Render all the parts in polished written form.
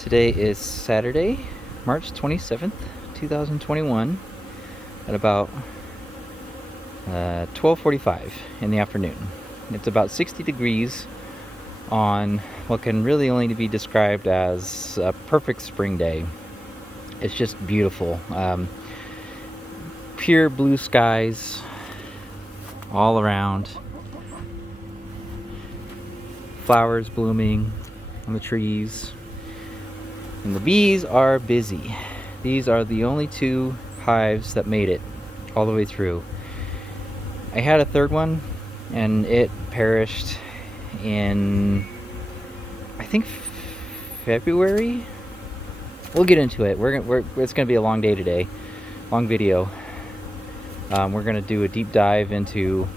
Today is Saturday, March 27th, 2021 at about 12:45 in the afternoon. It's about 60 degrees on what can really only be described as a perfect spring day. It's just beautiful. Pure blue skies all around. Flowers blooming on the trees. And the bees are busy. These are the only two hives that made it all the way through. I had a third one and it perished in, I think, February. We'll get into it. It's gonna be a long day today, long video. We're gonna do a deep dive into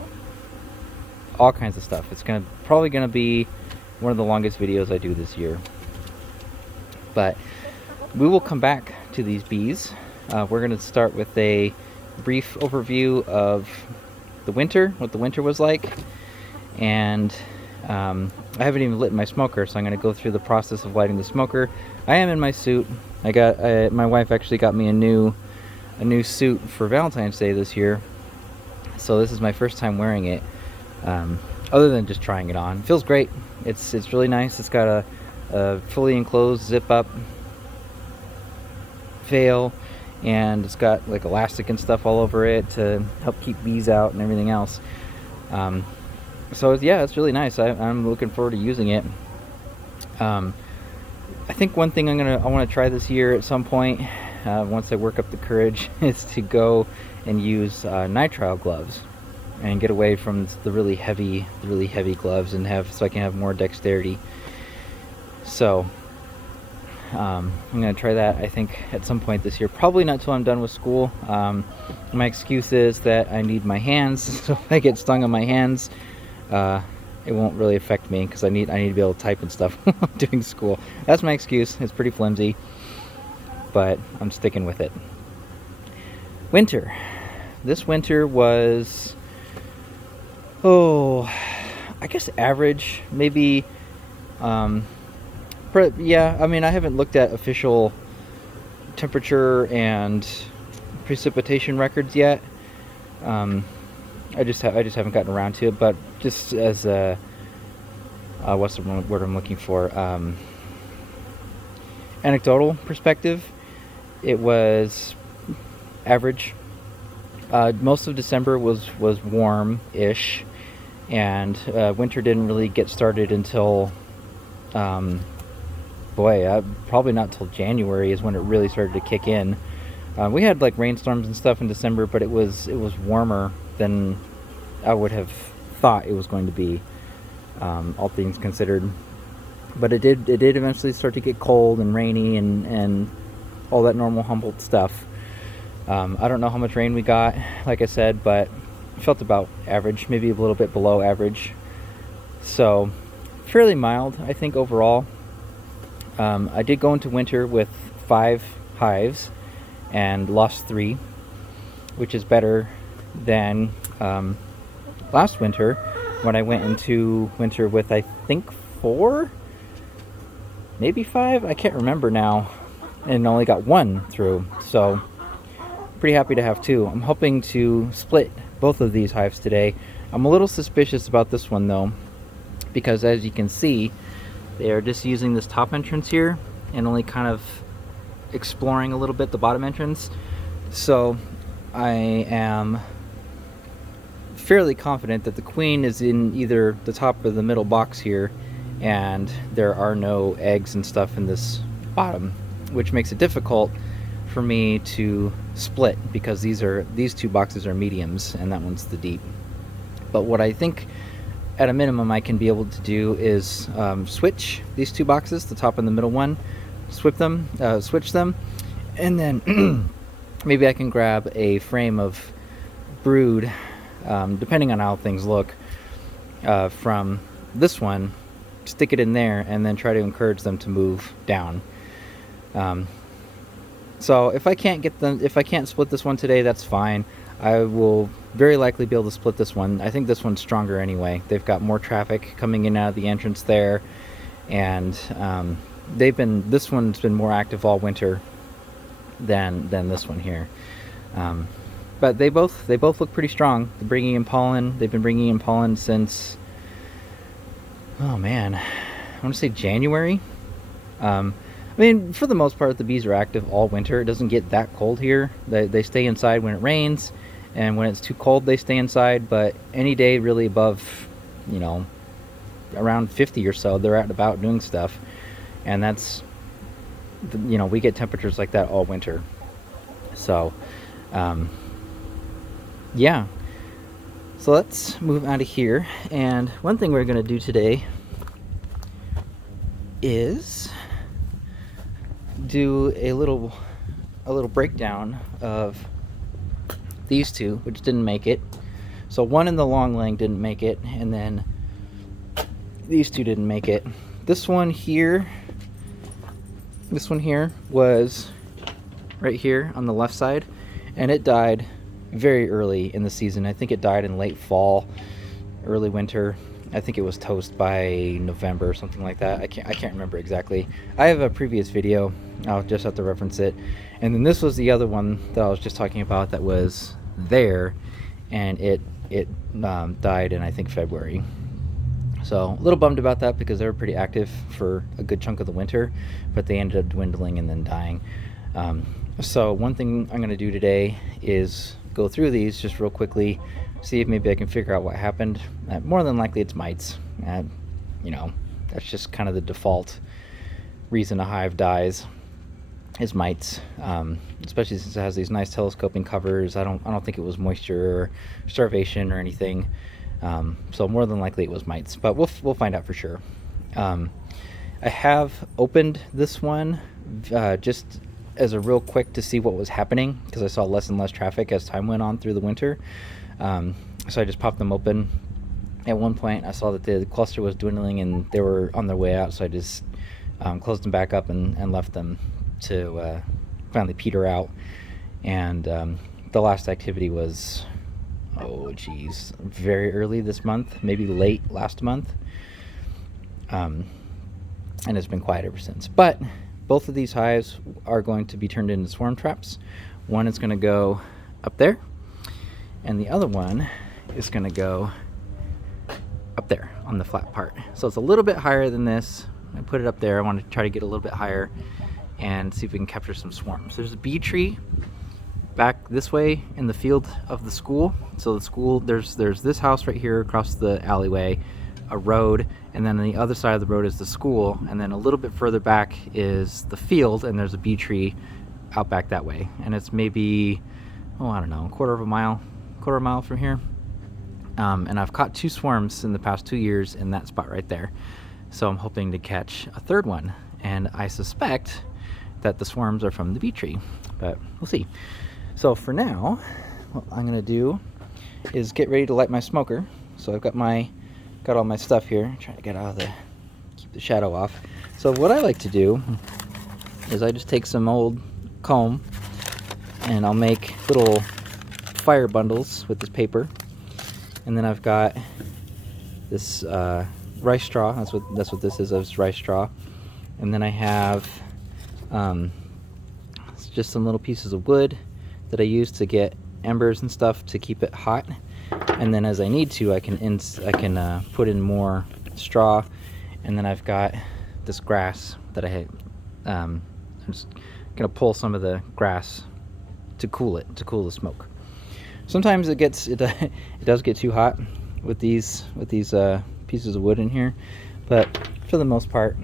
all kinds of stuff. It's probably gonna be one of the longest videos I do this year. But we will come back to these bees. We're going to start with a brief overview of the winter, what the winter was like. And I haven't even lit my smoker, so I'm going to go through the process of lighting the smoker. I am in my suit. My wife actually got me a new suit for Valentine's Day this year. So this is my first time wearing it, other than just trying it on. It feels great. It's really nice. It's got a fully enclosed zip up veil, and it's got like elastic and stuff all over it to help keep bees out and everything else. So yeah, it's really nice. I'm looking forward to using it. I think one thing I want to try this year at some point, once I work up the courage, is to go and use nitrile gloves and get away from the really heavy gloves and so I can have more dexterity. So I'm going to try that, I think, at some point this year. Probably not till I'm done with school. My excuse is that I need my hands, so if I get stung on my hands, it won't really affect me because I need to be able to type and stuff while I'm doing school. That's my excuse. It's pretty flimsy, but I'm sticking with it. Winter. This winter was, I guess average, maybe. Yeah, I mean, I haven't looked at official temperature and precipitation records yet. I just haven't gotten around to it. But just as a what's the word I'm looking for? Anecdotal perspective, it was average. Most of December was warm-ish, and winter didn't really get started until. Probably not till January is when it really started to kick in. We had like rainstorms and stuff in December, but it was warmer than I would have thought it was going to be, all things considered. But it did eventually start to get cold and rainy and all that normal Humboldt stuff. I don't know how much rain we got, like I said, but it felt about average, maybe a little bit below average. So fairly mild, I think, overall. I did go into winter with 5 hives and lost 3, which is better than last winter when I went into winter with, I think, 4, maybe 5, I can't remember now, and only got 1 through. So pretty happy to have 2. I'm hoping to split both of these hives today. I'm a little suspicious about this one though, because as you can see, they are just using this top entrance here and only kind of exploring a little bit the bottom entrance. So I am fairly confident that the queen is in either the top or the middle box here, and there are no eggs and stuff in this bottom, which makes it difficult for me to split because these 2 boxes are mediums and that one's the deep. But what I think at a minimum I can be able to do is switch these 2 boxes, the top and the middle one, switch them, and then maybe I can grab a frame of brood, depending on how things look, from this one, stick it in there, and then try to encourage them to move down. So if I can't split this one today, that's fine. I will very likely be able to split this one. I think this one's stronger anyway. They've got more traffic coming in and out of the entrance there, and this one's been more active all winter than this one here. But they both look pretty strong. They're bringing in pollen. They've been bringing in pollen since, oh man, I want to say January. I mean, for the most part, the bees are active all winter. It doesn't get that cold here. They stay inside when it rains, and when it's too cold, they stay inside. But any day really above, you know, around 50 or so, they're out and about doing stuff. And that's, you know, we get temperatures like that all winter. So, yeah. So let's move out of here. And one thing we're going to do today is do a little breakdown of these two, which didn't make it. So one in the long leg didn't make it, and then these two didn't make it. This one here was right here on the left side, and it died very early in the season. I think it died in late fall, early winter. I think it was toast by November or something like that. I can't remember exactly. I have a previous video. I'll just have to reference it. And then this was the other one that I was just talking about that was there, and it died in, I think, February. So a little bummed about that because they were pretty active for a good chunk of the winter, but they ended up dwindling and then dying. So one thing I'm going to do today is go through these just real quickly, see if maybe I can figure out what happened. More than likely it's mites. You know, that's just kind of the default reason a hive dies is mites, especially since it has these nice telescoping covers. I don't think it was moisture or starvation or anything. So more than likely it was mites, but we'll find out for sure. I have opened this one just as a real quick to see what was happening because I saw less and less traffic as time went on through the winter. So I just popped them open. At one point I saw that the cluster was dwindling and they were on their way out, so I just closed them back up and left them to finally peter out. And the last activity was, oh geez, very early this month, maybe late last month. And it's been quiet ever since. But both of these hives are going to be turned into swarm traps. One is going to go up there, and the other one is going to go up there on the flat part. So it's a little bit higher than this. I put it up there. I want to try to get a little bit higher and see if we can capture some swarms. There's a bee tree back this way in the field of the school. So the school, there's this house right here across the alleyway, a road, and then on the other side of the road is the school, and then a little bit further back is the field, and there's a bee tree out back that way. And it's maybe, oh, I don't know, quarter of a mile from here. And I've caught 2 swarms in the past 2 years in that spot right there. So I'm hoping to catch a third one, and I suspect that the swarms are from the bee tree, but we'll see. So for now, what I'm gonna do is get ready to light my smoker. So I've got all my stuff here, trying to get out of keep the shadow off. So what I like to do is I just take some old comb and I'll make little fire bundles with this paper. And then I've got this rice straw. That's what this is. It's rice straw. And then I have just some little pieces of wood that I use to get embers and stuff to keep it hot. And then as I need to, I can put in more straw. And then I've got this grass that I'm just gonna pull some of the grass to cool the smoke. Sometimes it does get too hot with these pieces of wood in here, but for the most part,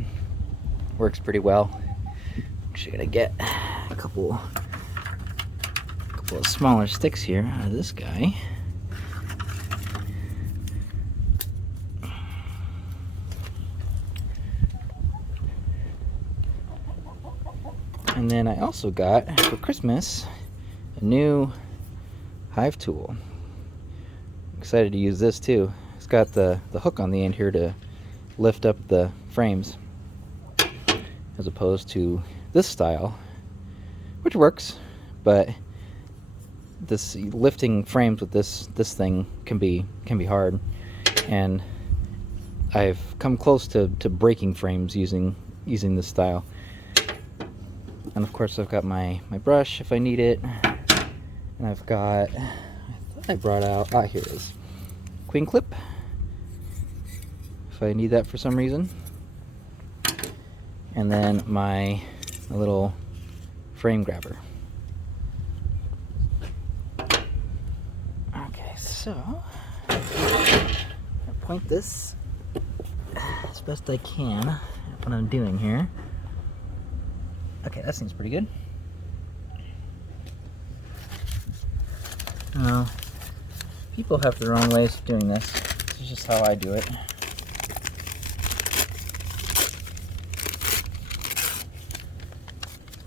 works pretty well. Actually, gonna get a couple of smaller sticks here out of this guy. And then I also got for Christmas a new hive tool. I'm excited to use this too. It's got the hook on the end here to lift up the frames, as opposed to this style, which works, but this lifting frames with this thing can be hard, and I've come close to breaking frames using using this style. And of course I've got my brush if I need it. And I've got, I thought I brought out, here it is, queen clip, if I need that for some reason. And then my little frame grabber. Okay, so I'll point this as best I can at what I'm doing here. Okay, that seems pretty good. Now, people have their own ways of doing this. This is just how I do it.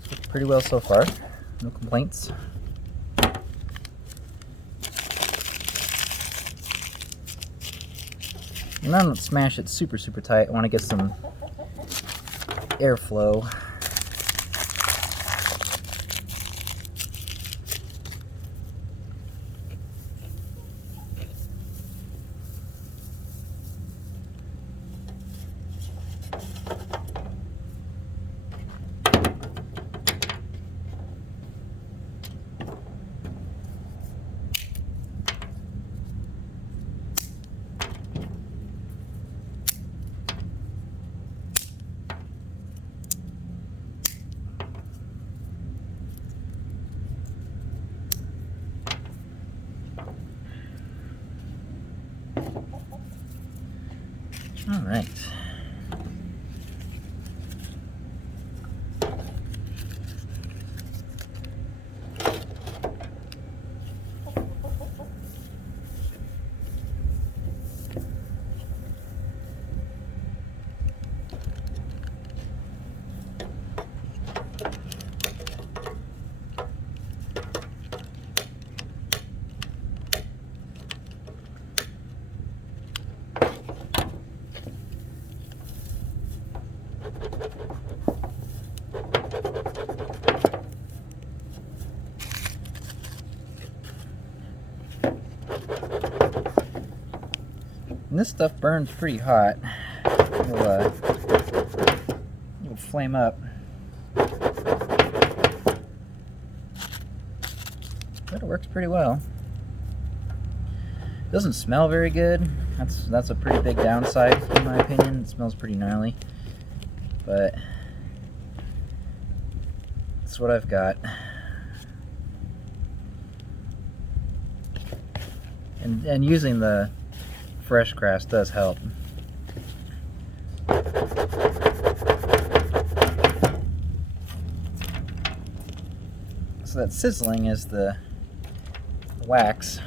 Works pretty well so far. No complaints. And I don't smash it super tight. I want to get some airflow. All right. And this stuff burns pretty hot. It'll flame up. But it works pretty well. It doesn't smell very good. That's a pretty big downside in my opinion. It smells pretty gnarly. But that's what I've got. And using the fresh grass does help. So that sizzling is the wax.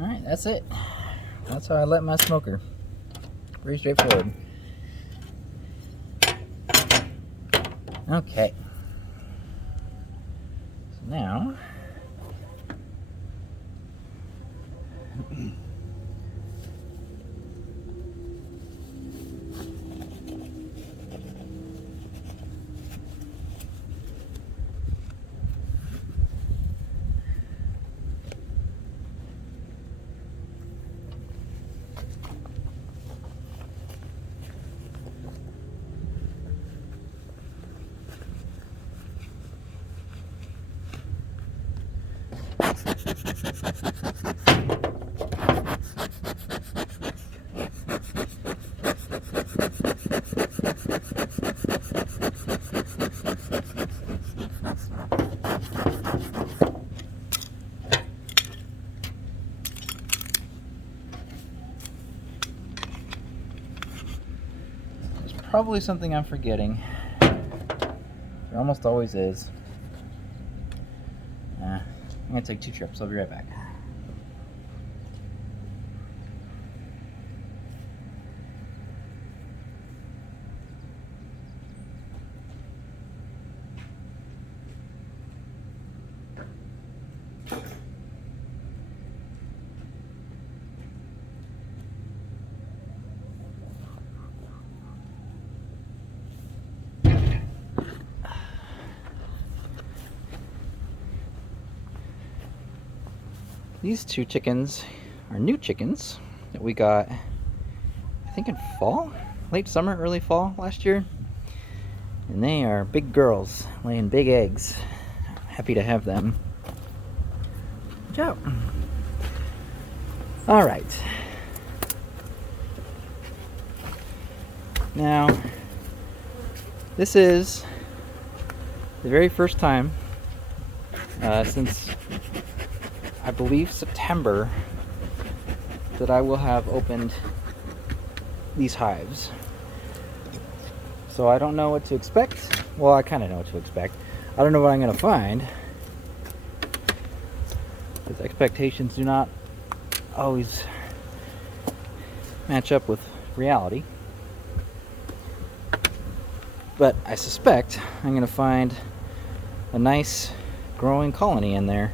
Alright, that's it. That's how I let my smoker. Pretty straightforward. Okay. So now probably something I'm forgetting. There almost always is. I'm gonna take 2 trips. I'll be right back. These 2 chickens are new chickens that we got, I think in fall? Late summer, early fall last year. And they are big girls, laying big eggs. Happy to have them. Watch out. Alright. Now, this is the very first time since I believe September that I will have opened these hives. So I don't know what to expect. Well, I kind of know what to expect. I don't know what I'm going to find, because expectations do not always match up with reality. But I suspect I'm going to find a nice growing colony in there.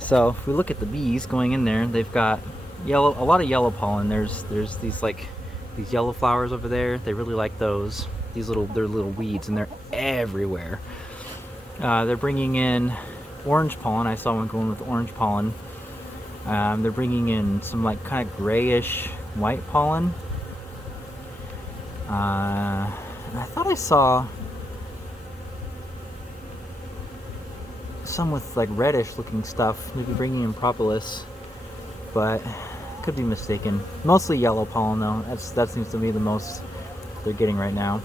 So if we look at the bees going in there, they've got a lot of yellow pollen. There's these yellow flowers over there. They really like those. They're little weeds, and they're everywhere. They're bringing in orange pollen. I saw one going with orange pollen. They're bringing in some like kind of grayish white pollen. And I thought I saw some with like reddish looking stuff, maybe bringing in propolis, but could be mistaken. Mostly yellow pollen though. That seems to be the most they're getting right now.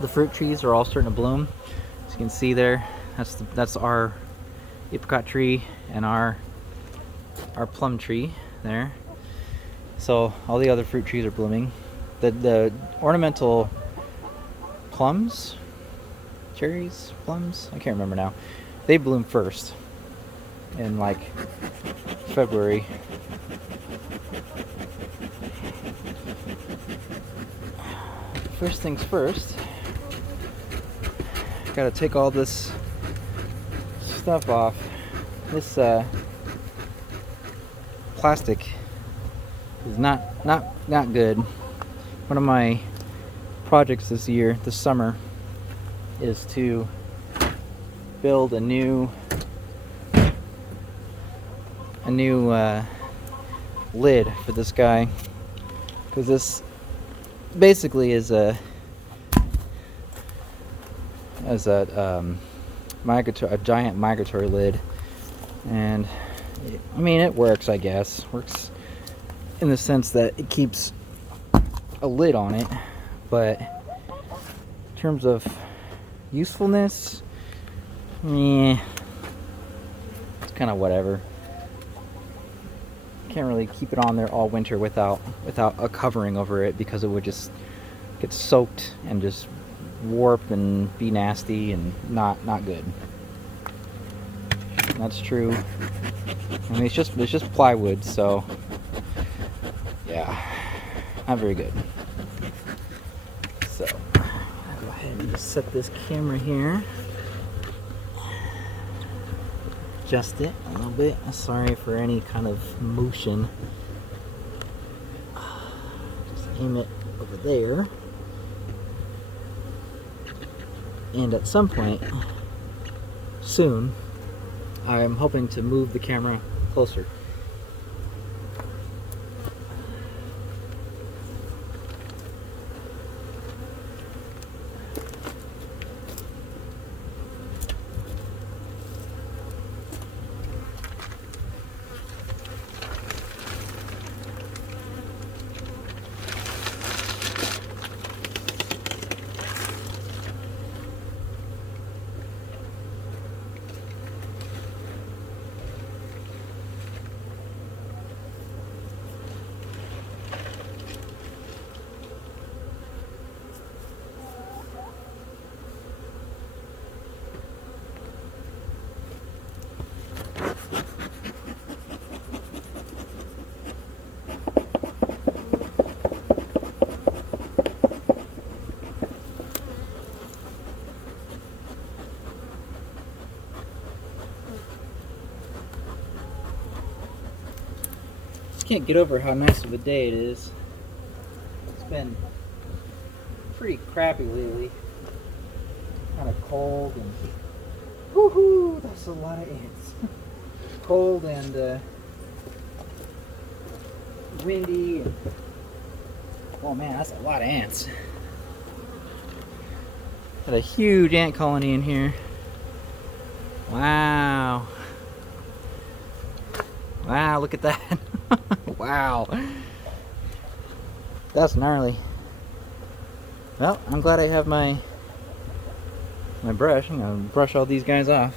The fruit trees are all starting to bloom. As you can see there, that's our apricot tree and our plum tree there. So all the other fruit trees are blooming. The ornamental plums, cherries, plums, I can't remember now. They bloom first in like February. First things first, gotta take all this stuff off. This plastic is not good. One of my projects this summer, is to build a new lid for this guy, because this basically is a giant migratory lid, and it works, I guess. Works in the sense that it keeps a lid on it, but in terms of usefulness, it's kind of whatever. Can't really keep it on there all winter without a covering over it, because it would just get soaked and just warp and be nasty and not good. That's true. I mean, it's just plywood, so yeah, not very good. So I'll go ahead and just set this camera here. Adjust it a little bit. Sorry for any kind of motion. Just aim it over there. And at some point soon, I'm hoping to move the camera closer. Can't get over how nice of a day it is. It's been pretty crappy lately. Kind of cold and woohoo! That's a lot of ants. Cold and windy. And, oh man, that's a lot of ants. Got a huge ant colony in here. Wow. Wow, look at that. Wow. That's gnarly. Well, I'm glad I have my brush. I'm gonna brush all these guys off.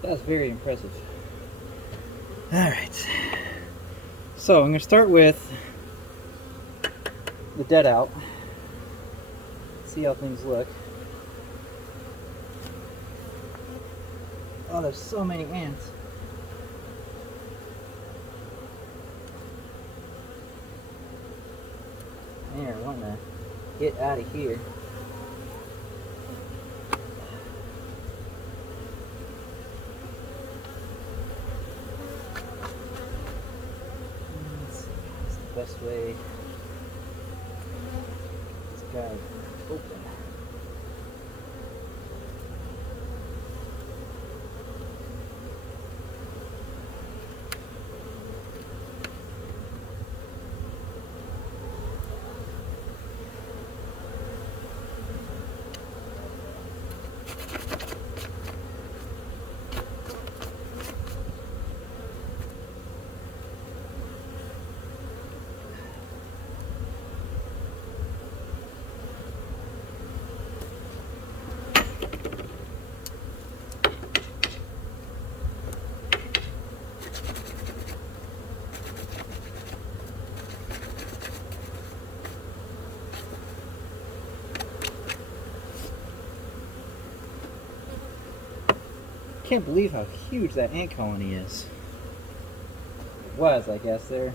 That's very impressive. Alright. So I'm going to start with the dead out. See how things look. Oh, there's so many ants. They're wanting to get out of here. Best way. This guy open. Can't believe how huge that ant colony is. It was, I guess. They're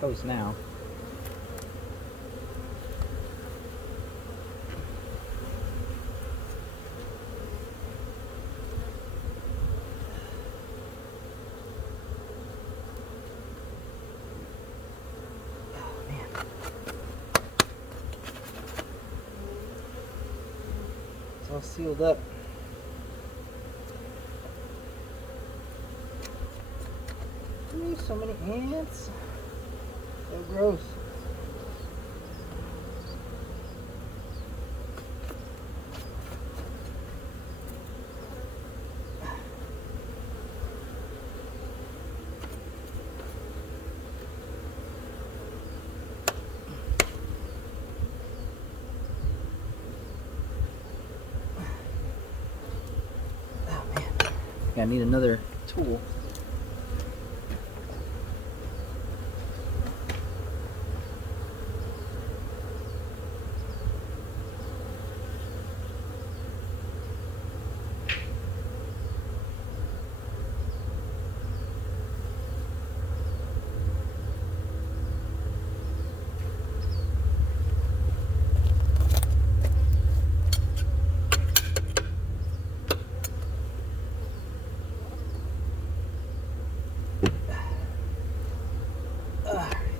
toast now. It's all sealed up. Ooh, so many ants. So gross. I need another tool.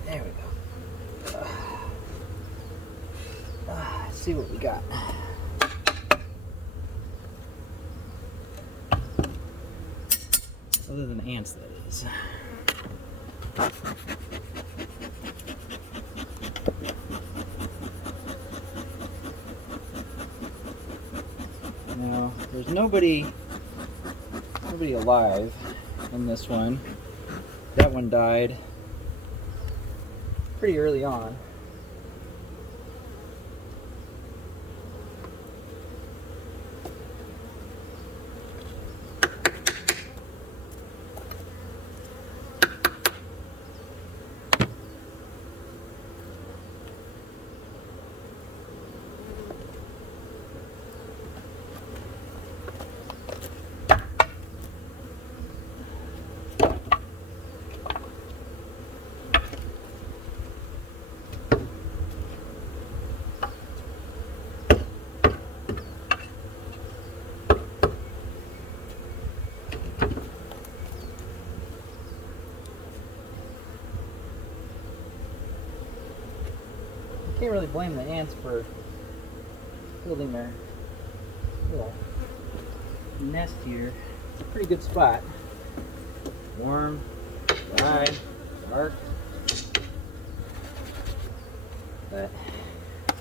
There we go. Let's see what we got. Other than ants, that is. Now, there's nobody alive in this one. That one died pretty early on. Can't really blame the ants for building their little nest here. It's a pretty good spot. Warm, dry, dark. But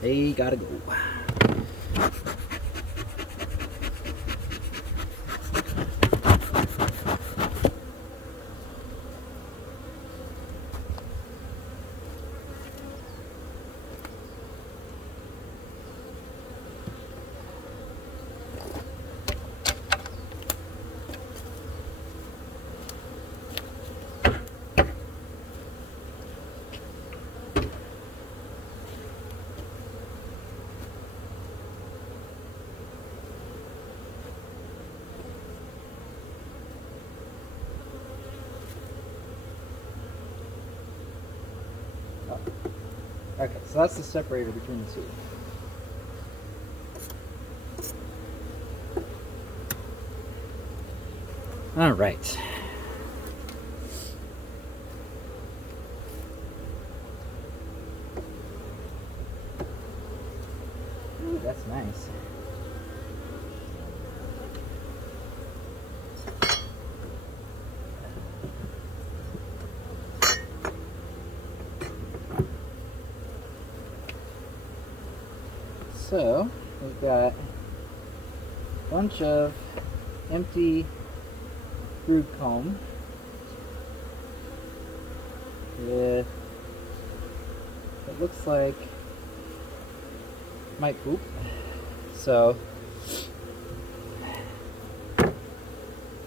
they gotta go. Okay, so that's the separator between the two. All right. Ooh, that's nice. So, we've got a bunch of empty brood comb with, it looks like, might poop. So,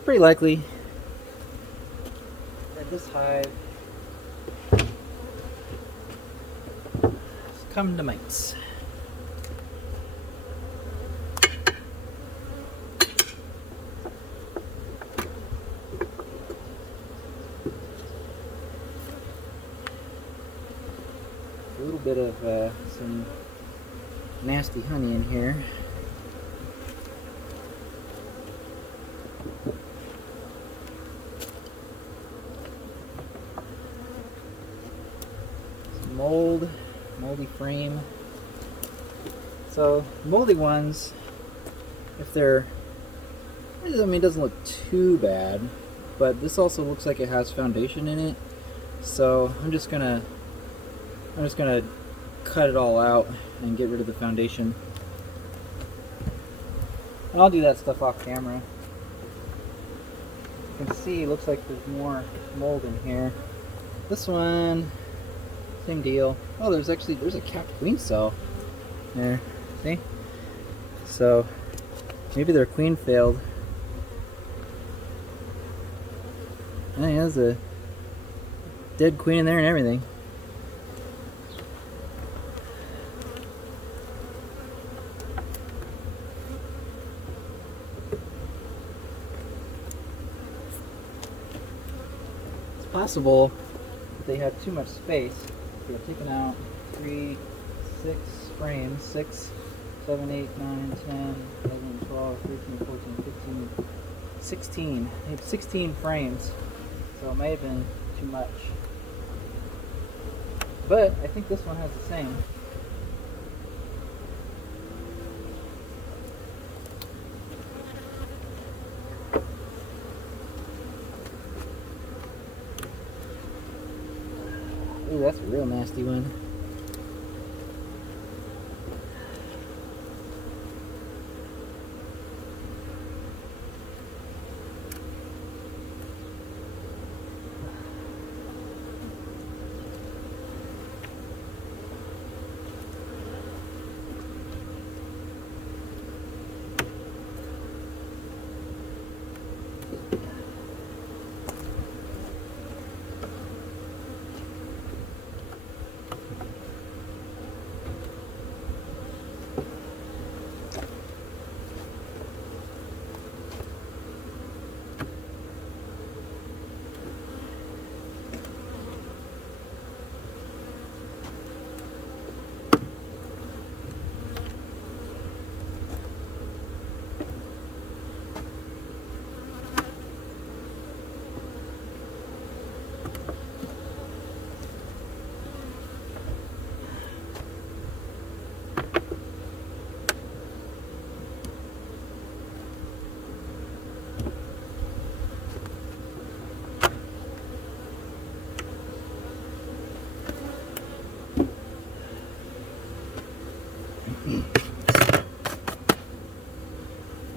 pretty likely that this hive has come to mites. A little bit of some nasty honey in here. Some moldy frame. So moldy ones if they're, I mean, it doesn't look too bad, but this also looks like it has foundation in it. So I'm just gonna cut it all out and get rid of the foundation. And I'll do that stuff off camera. You can see it looks like there's more mold in here. This one, same deal. Oh, there's a capped queen cell there. See? So maybe their queen failed. Oh, yeah, there's a dead queen in there and everything. It's possible that they had too much space. They've taken out 6 frames, 6, 7, 8, 9, 10, 11, 12, 13, 14, 15, 16. They had 16 frames, so it may have been too much. But I think this one has the same. Ooh, that's a real nasty one.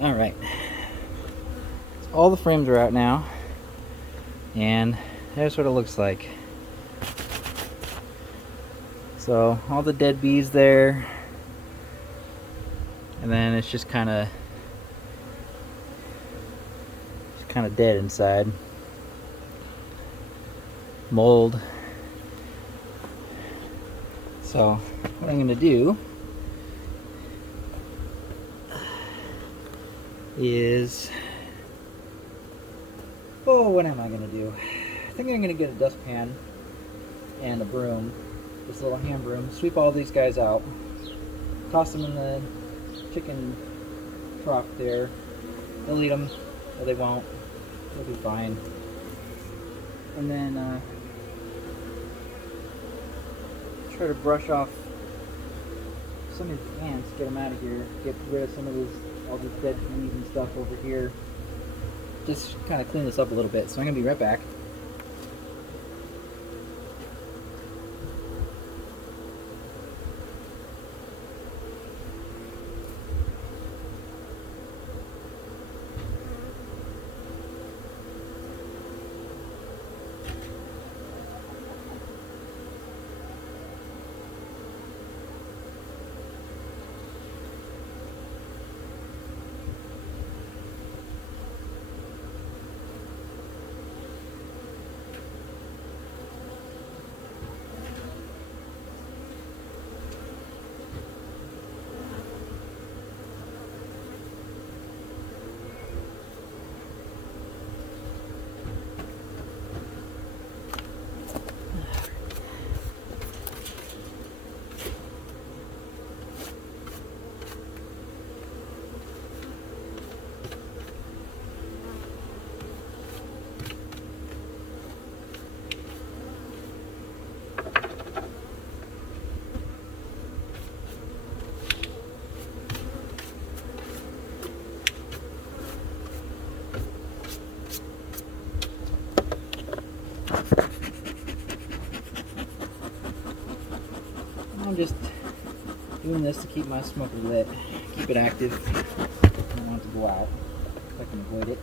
All right, all the frames are out now, and here's what it looks like. So all the dead bees there, and then it's just kind of dead inside. Mold. So what I'm gonna do is, what am I gonna do? I think I'm gonna get a dustpan and a broom, this little hand broom, sweep all these guys out, toss them in the chicken trough there. They'll eat them, or they won't. They'll be fine. And then try to brush off some of these ants, get them out of here, get rid of some of all these dead bees and stuff over here. Just kind of clean this up a little bit. So I'm gonna be right back. I'm just doing this to keep my smoker lit, keep it active. I don't want it to go out if I can avoid it.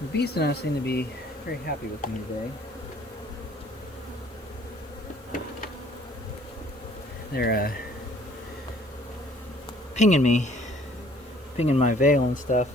The bees do not seem to be very happy with me today. They're pinging me, pinging my veil and stuff.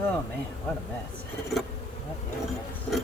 Oh man, what a mess. What a mess.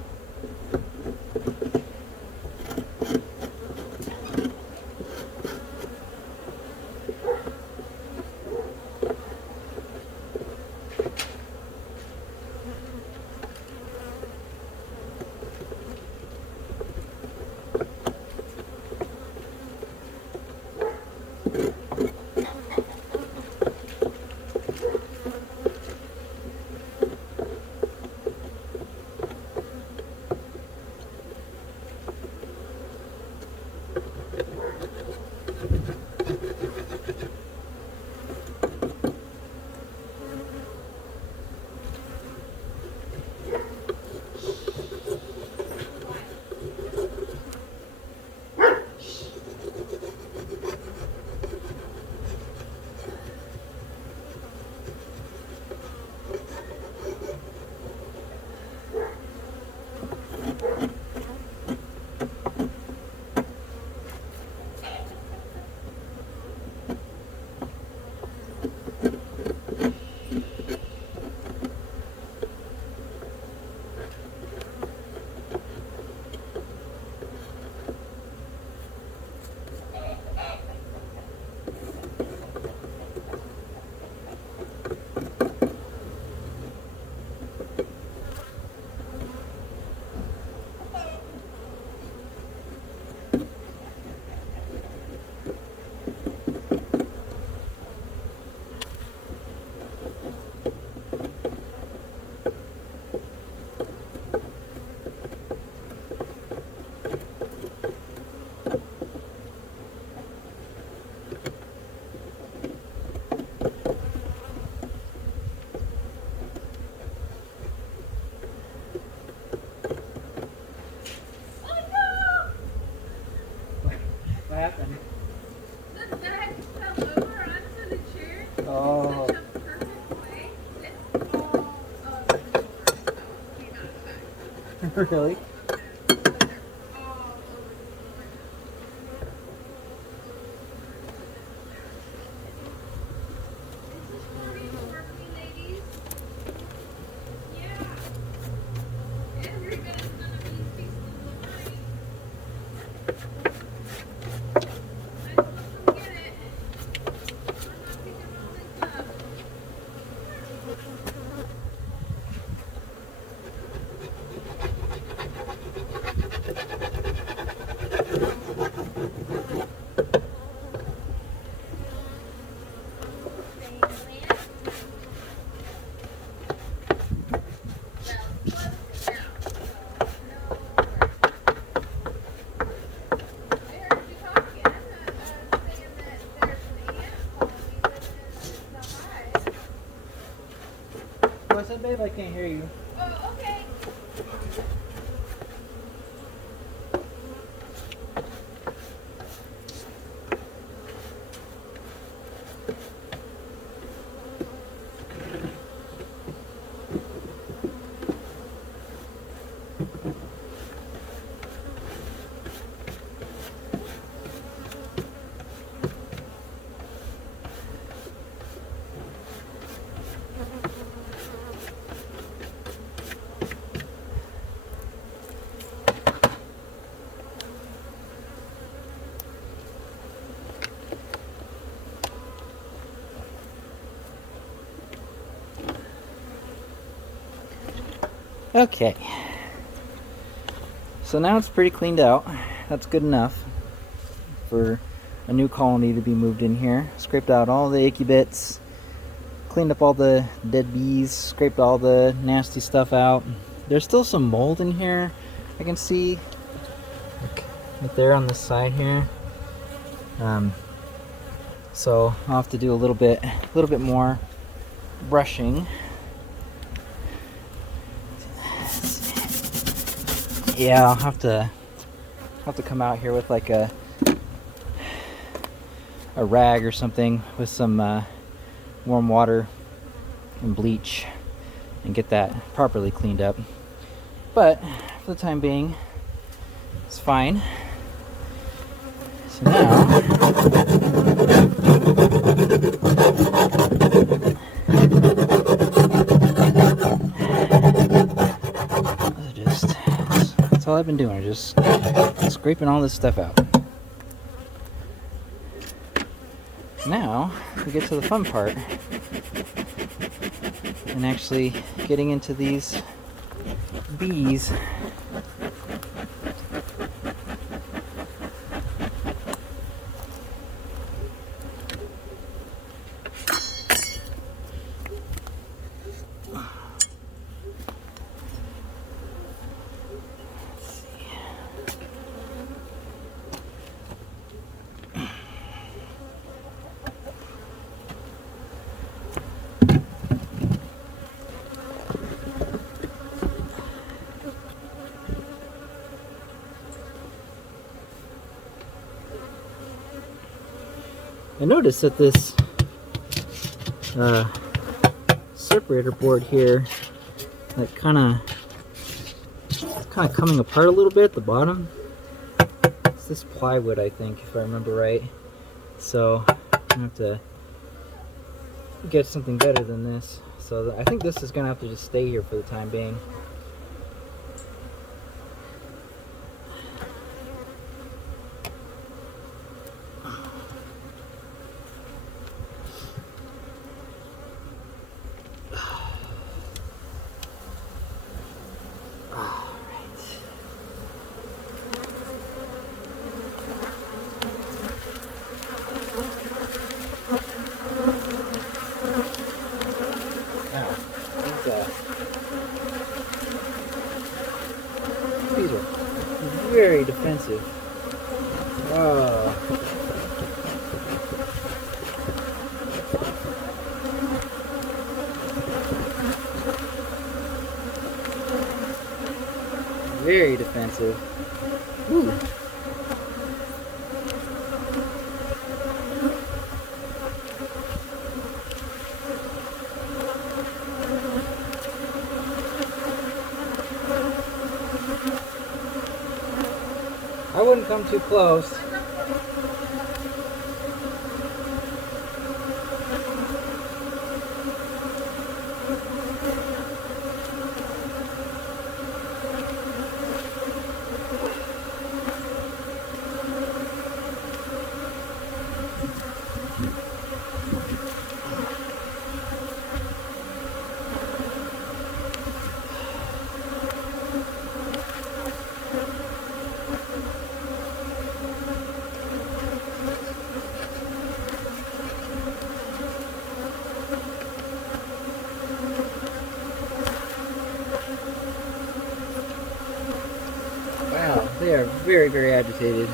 happened? The bag fell over onto the chair. Oh. Such a perfect way. It's all of the doors came out of Really? What's up, babe? I can't hear you. Oh, okay. Okay. So now it's pretty cleaned out. That's good enough for a new colony to be moved in here. Scraped out all the icky bits, cleaned up all the dead bees, scraped all the nasty stuff out. There's still some mold in here, I can see, like right there on this side here. So I'll have to do a little bit more brushing. Yeah, I'll have to come out here with like a rag or something with some warm water and bleach and get that properly cleaned up. But for the time being, it's fine. So now that's all I've been doing, just scraping all this stuff out. Now we get to the fun part and actually getting into these bees. I noticed that this separator board here, like kind of coming apart a little bit at the bottom. It's this plywood, I think, if I remember right. So I'm gonna have to get something better than this. So I think this is gonna have to just stay here for the time being. These are very defensive. Oh. Very defensive. Ooh. I wouldn't come too close. Wow, they are very, very agitated.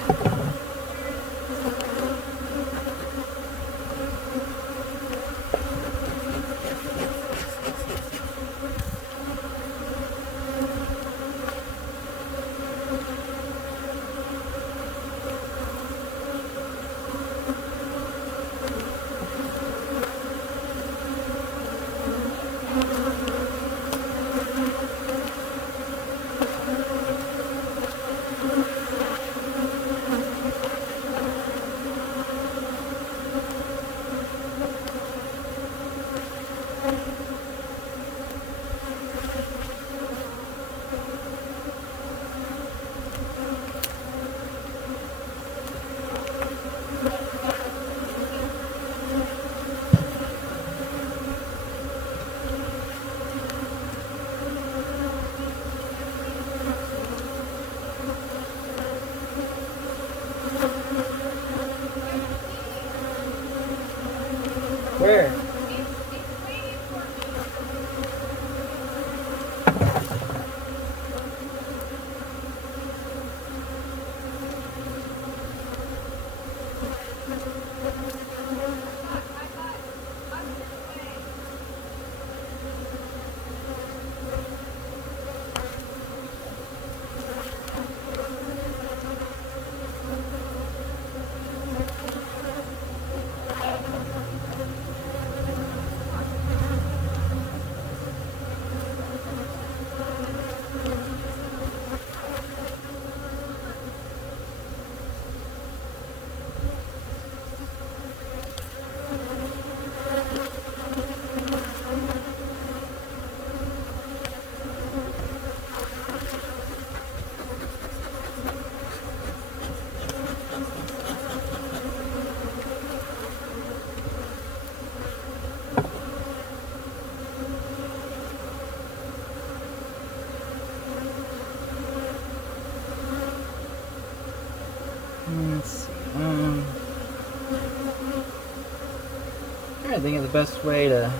Where? It's waiting for me. I thought I'm in the way. Let's see. I'm trying to think of the best way to.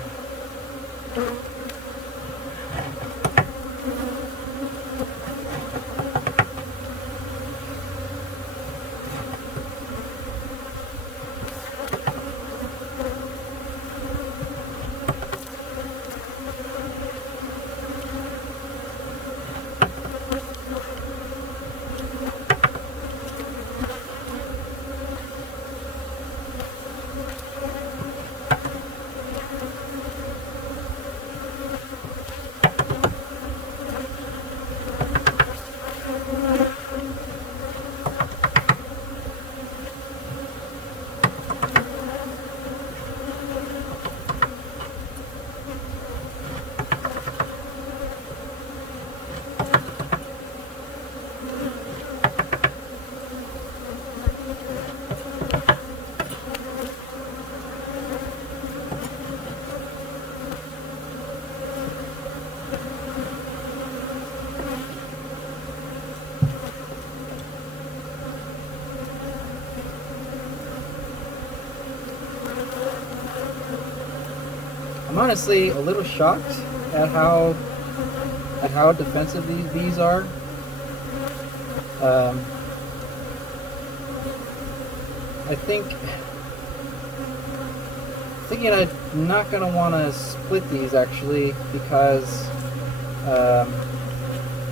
I'm honestly a little shocked at how defensive these bees are. I think thinking I'm not gonna want to split these actually because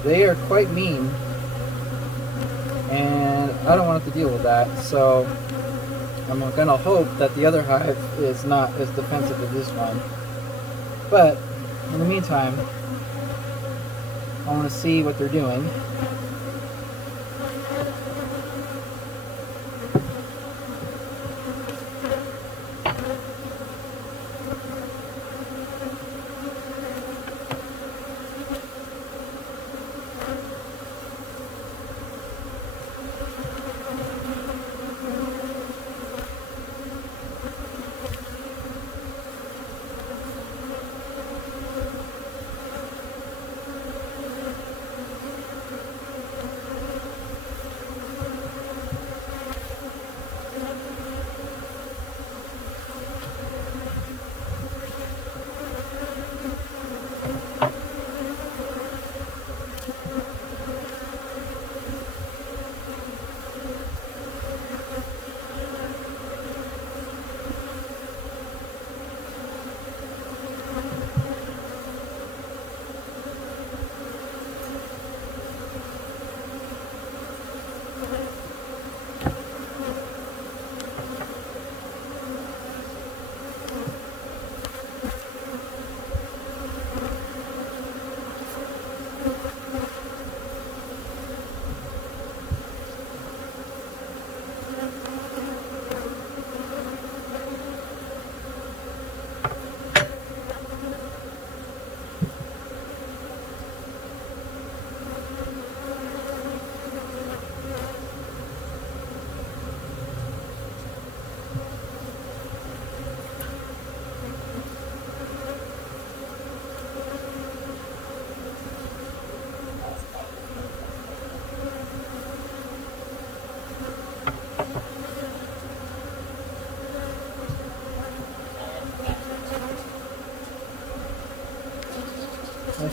they are quite mean, and I don't want to have to deal with that. So I'm gonna hope that the other hive is not as defensive as this one. But in the meantime, I want to see what they're doing.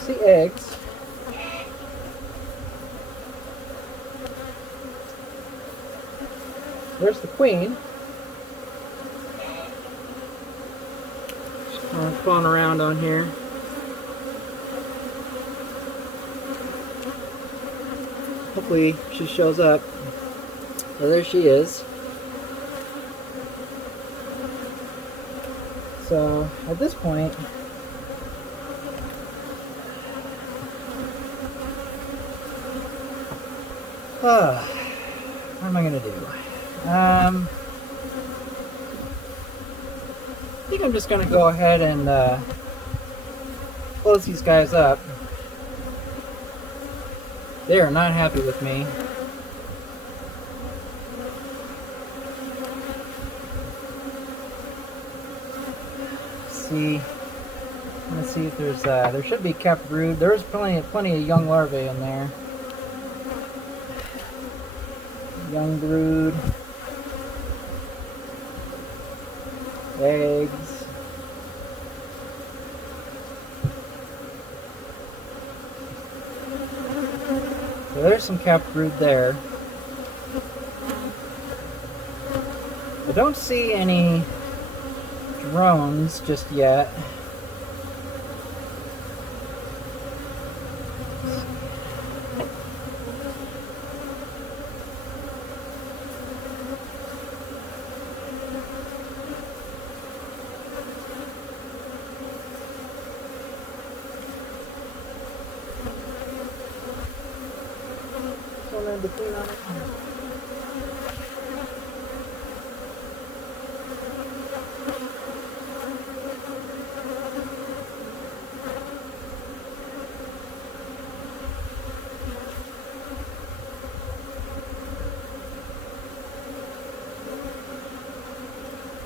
there's the eggs. There's the queen. Just crawling around on here. Hopefully she shows up. So there she is. So at this point, what am I gonna do? I think I'm just gonna go ahead and close these guys up. They are not happy with me. Let's see if there's there should be kept brood. There's plenty of young larvae in there. Young brood, eggs. So there's some capped brood there. I don't see any drones just yet. One in between on it.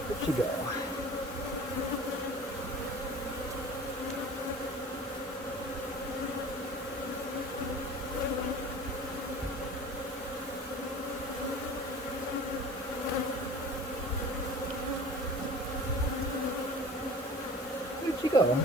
Where'd she go? Where'd she go?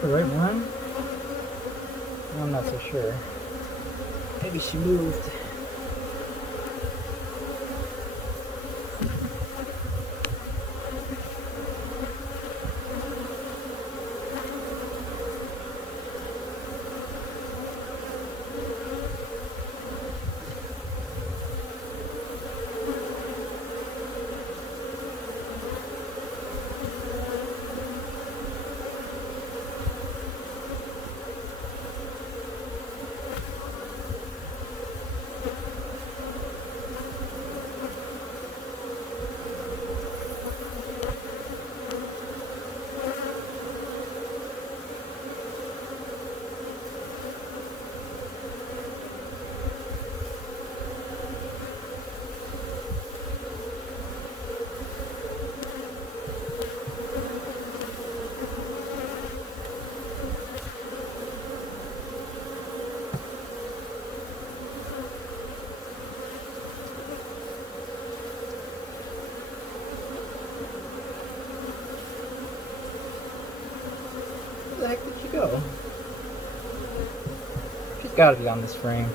The right one? I'm not so sure. Maybe she moved. Where the heck did she go? She's got to be on this frame.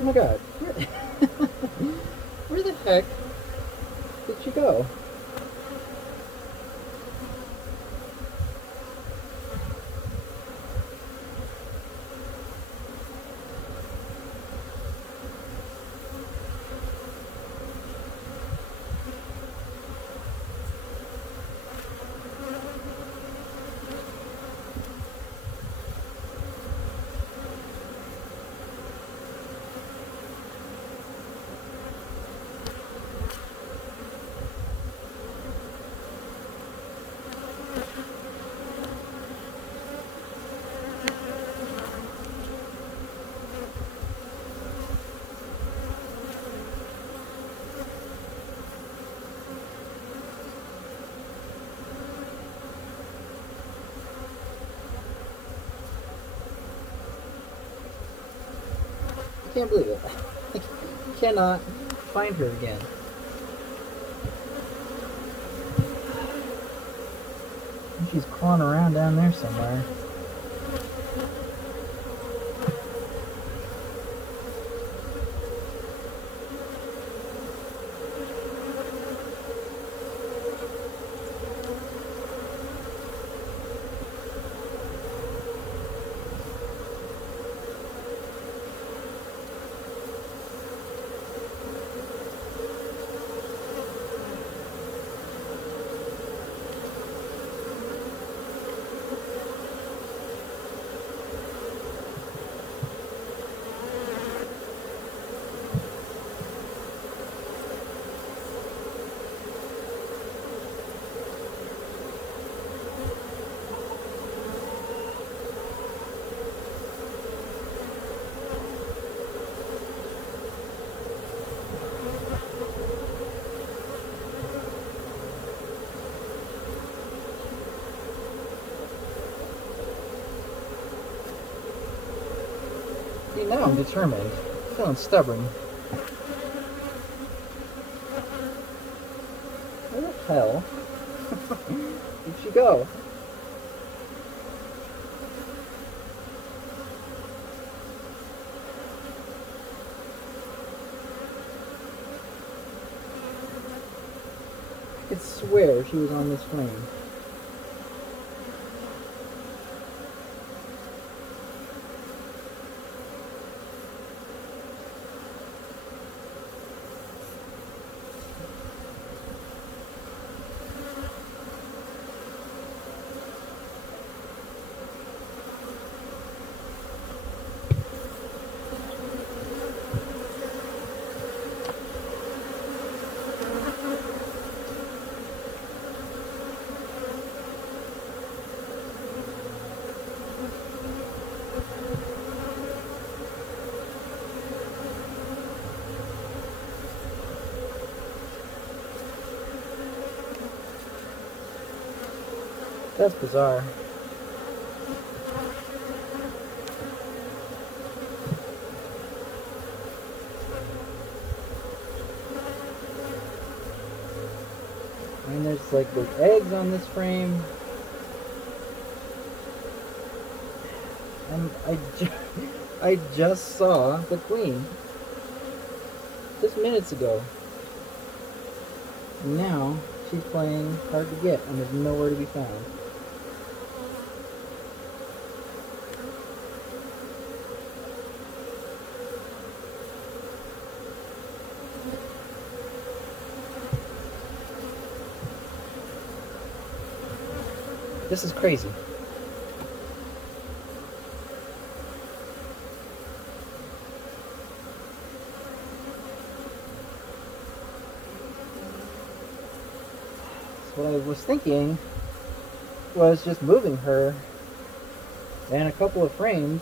Oh my god. Where the heck did she go? Can't believe it. I cannot find her again. She's crawling around down there somewhere. See, now I'm determined. I'm feeling stubborn. Where the hell did she go? I could swear she was on this frame. That's bizarre. And there's like those eggs on this frame. And I just saw the queen just minutes ago. And now she's playing hard to get and is nowhere to be found. This is crazy. So what I was thinking was just moving her and a couple of frames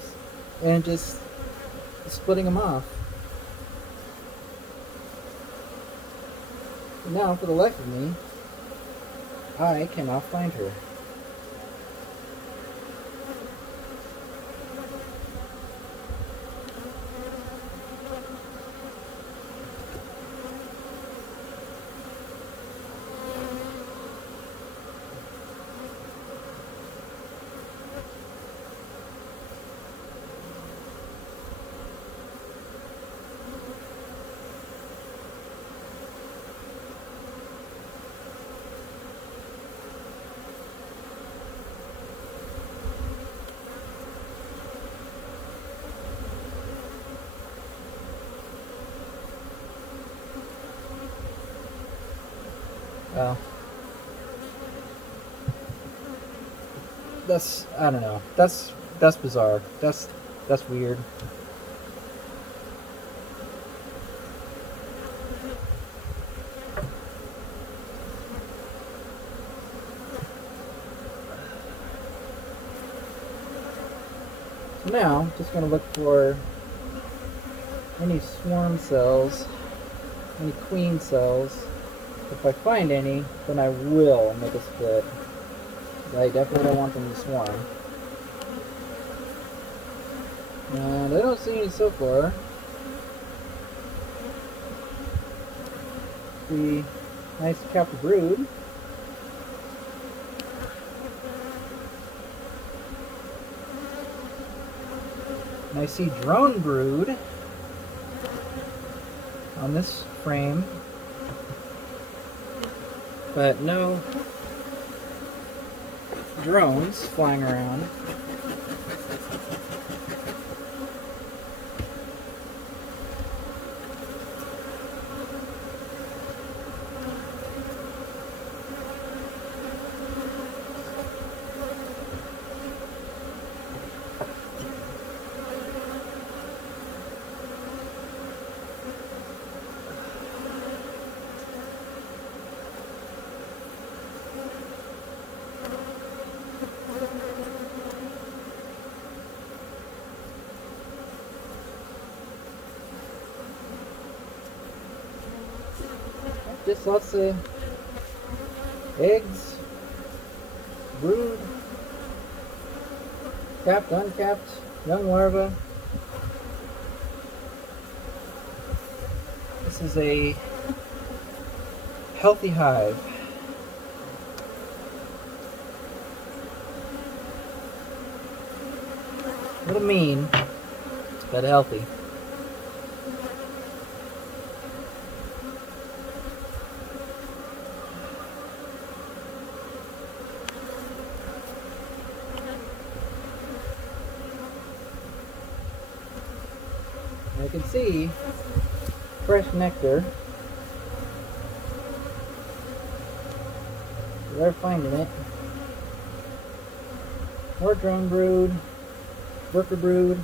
and just splitting them off. Now, for the life of me, I cannot find her. Well, I don't know. That's bizarre. That's weird. So now, just gonna look for any swarm cells, any queen cells. If I find any, then I will make a split. I definitely don't want them to swarm. And I don't see any so far. the nice captive brood. And I see drone brood on this frame, but no drones flying around. Just lots of eggs, brood, capped, uncapped, young larvae. This is a healthy hive. A little mean, but healthy. I can see fresh nectar. They're finding it. More drone brood, worker brood.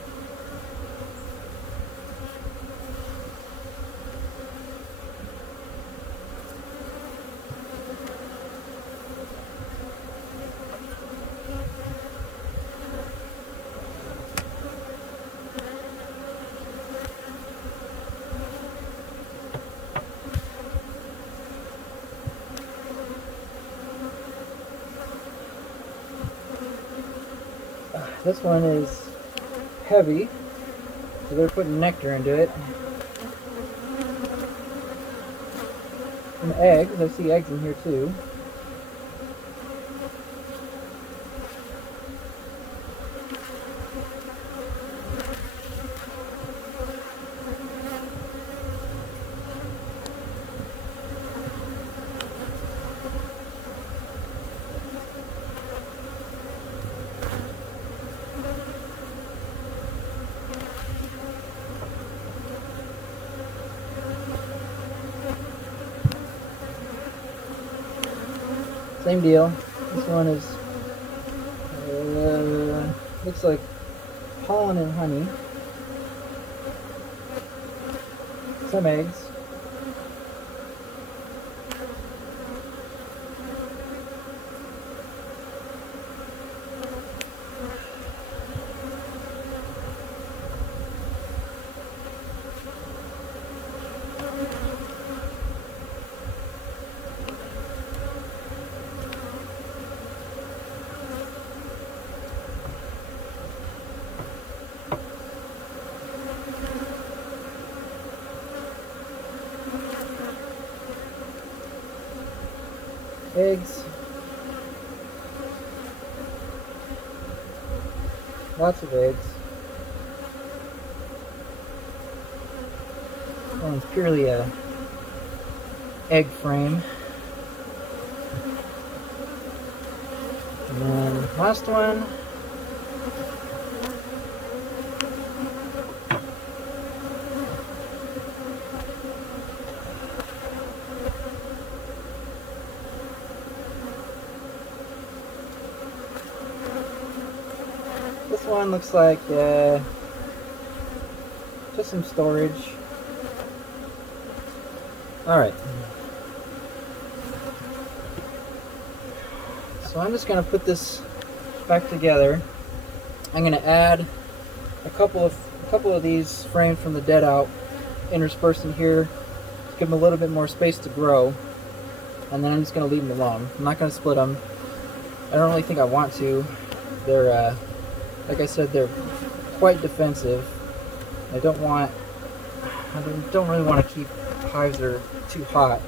This one is heavy, so they're putting nectar into it. And eggs, I see eggs in here too. Same deal. This one is looks like pollen and honey. Some eggs. Eggs. Lots of eggs. This one's purely a egg frame. And then last one. This one looks like just some storage. Alright. So I'm just going to put this back together. I'm going to add a couple of these frames from the dead out, interspersed in here, give them a little bit more space to grow, and then I'm just going to leave them alone. I'm not going to split them. I don't really think I want to. They're like I said, they're quite defensive. I don't really want to keep hives are too hot.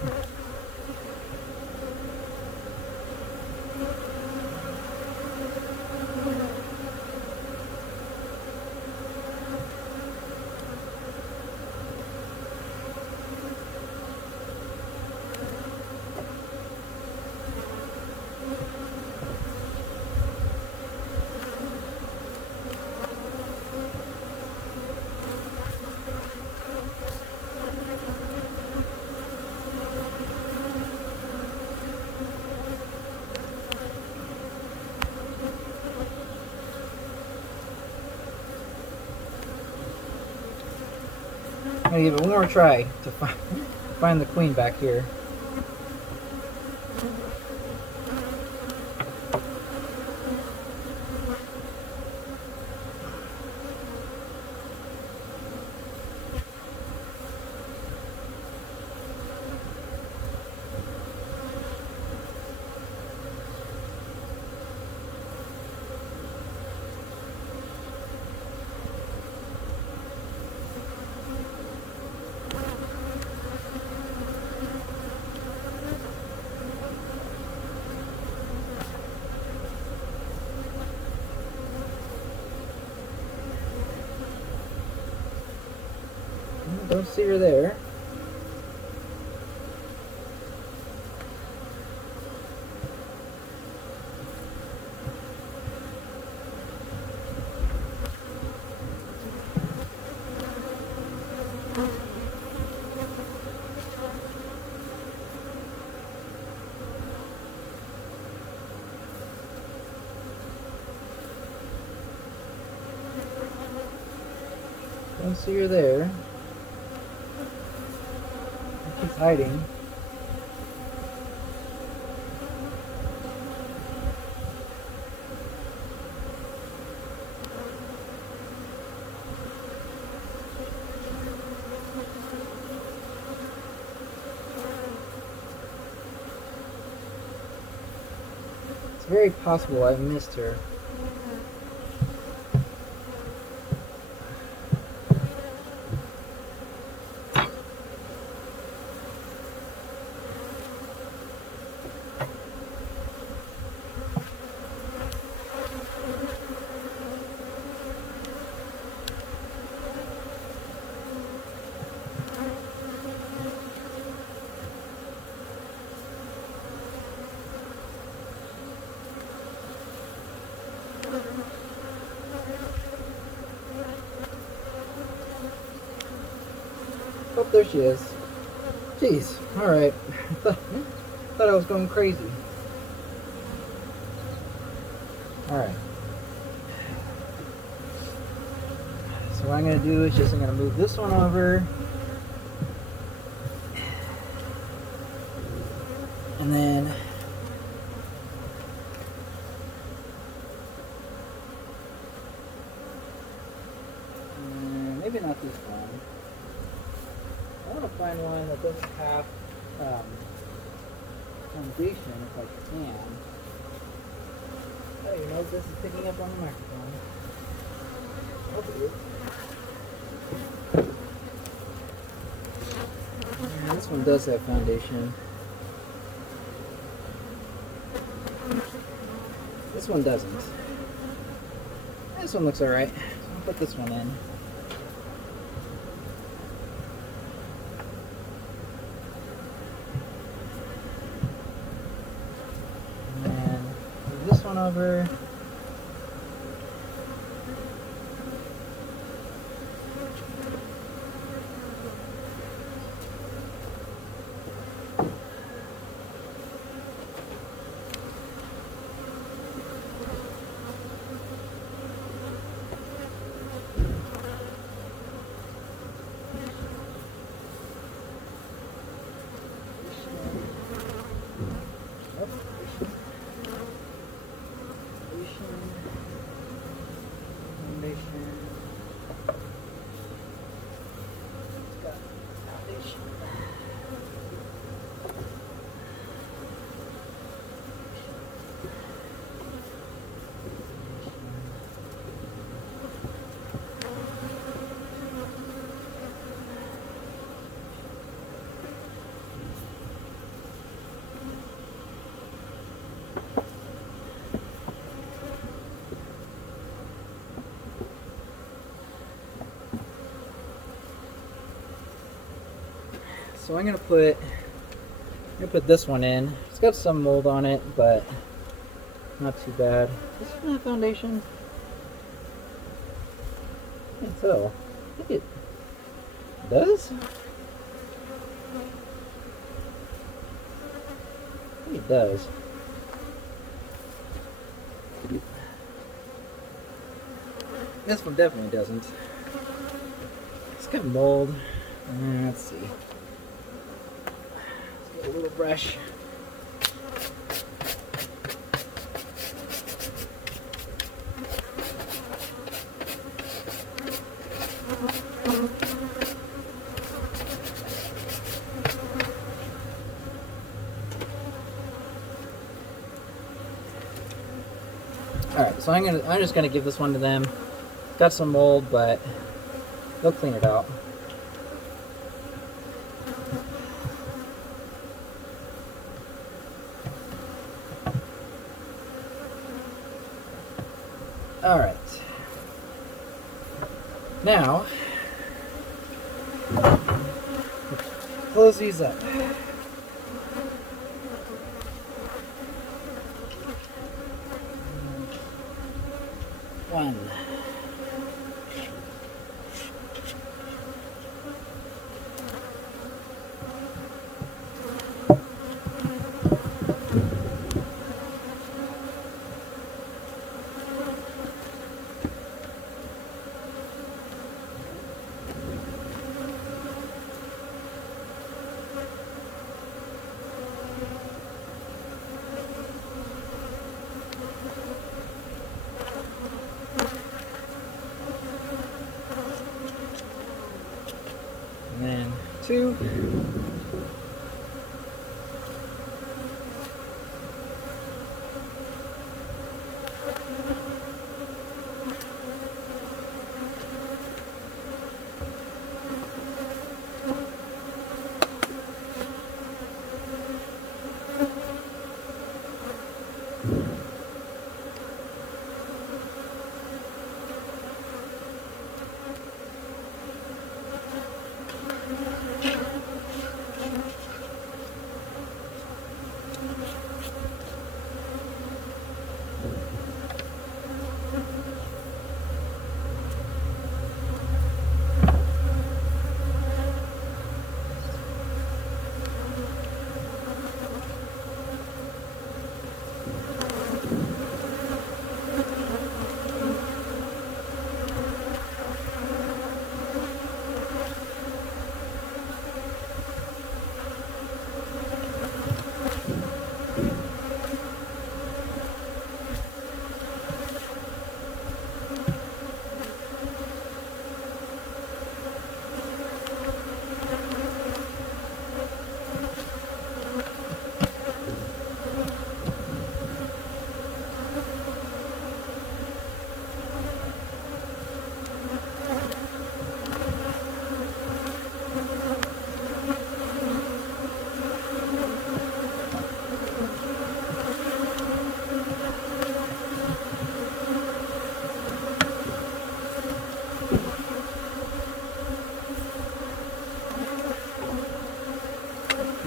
I'm gonna give it one more try to find the queen back here. Don't see her there. Don't see her there. She's hiding. It's very possible I missed her. Oh, there she is. Jeez, alright. Thought I was going crazy. Alright. So what I'm going to do is I'm going to move this one over. And then maybe not this one. I want to find one that doesn't have foundation if I can. Oh, you know this is picking up on the microphone. Yeah, this one does have foundation. This one doesn't. This one looks alright. So I'll put this one in. This one over. so I'm gonna put this one in. It's got some mold on it, but not too bad. This one have foundation? I think so. I think it does. I think it does. This one definitely doesn't. It's got mold. Let's see. Let's get a little brush. Alright, so I'm just gonna give this one to them. Got some mold, but they'll clean it out. Alright. Now, close these up. One. And then 2.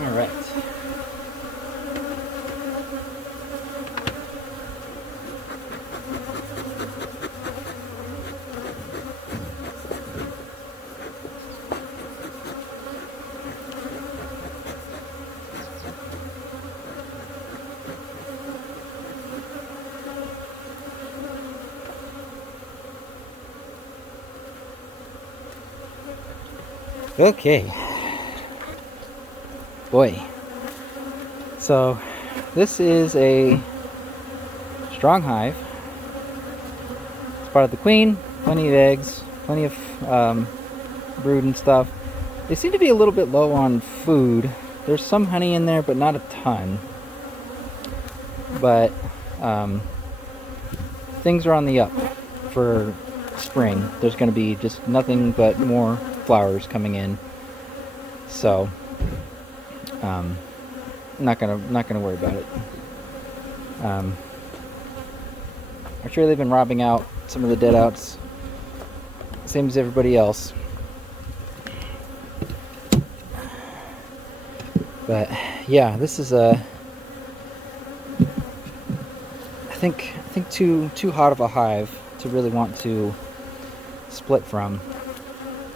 All right. Okay. Boy. So, this is a strong hive. Spotted the queen, plenty of eggs, plenty of brood and stuff. They seem to be a little bit low on food. There's some honey in there, but not a ton. But things are on the up for spring. There's going to be just nothing but more flowers coming in. So, not gonna worry about it. I'm sure they've been robbing out some of the dead outs, same as everybody else. But yeah, this is a I think too hot of a hive to really want to split from,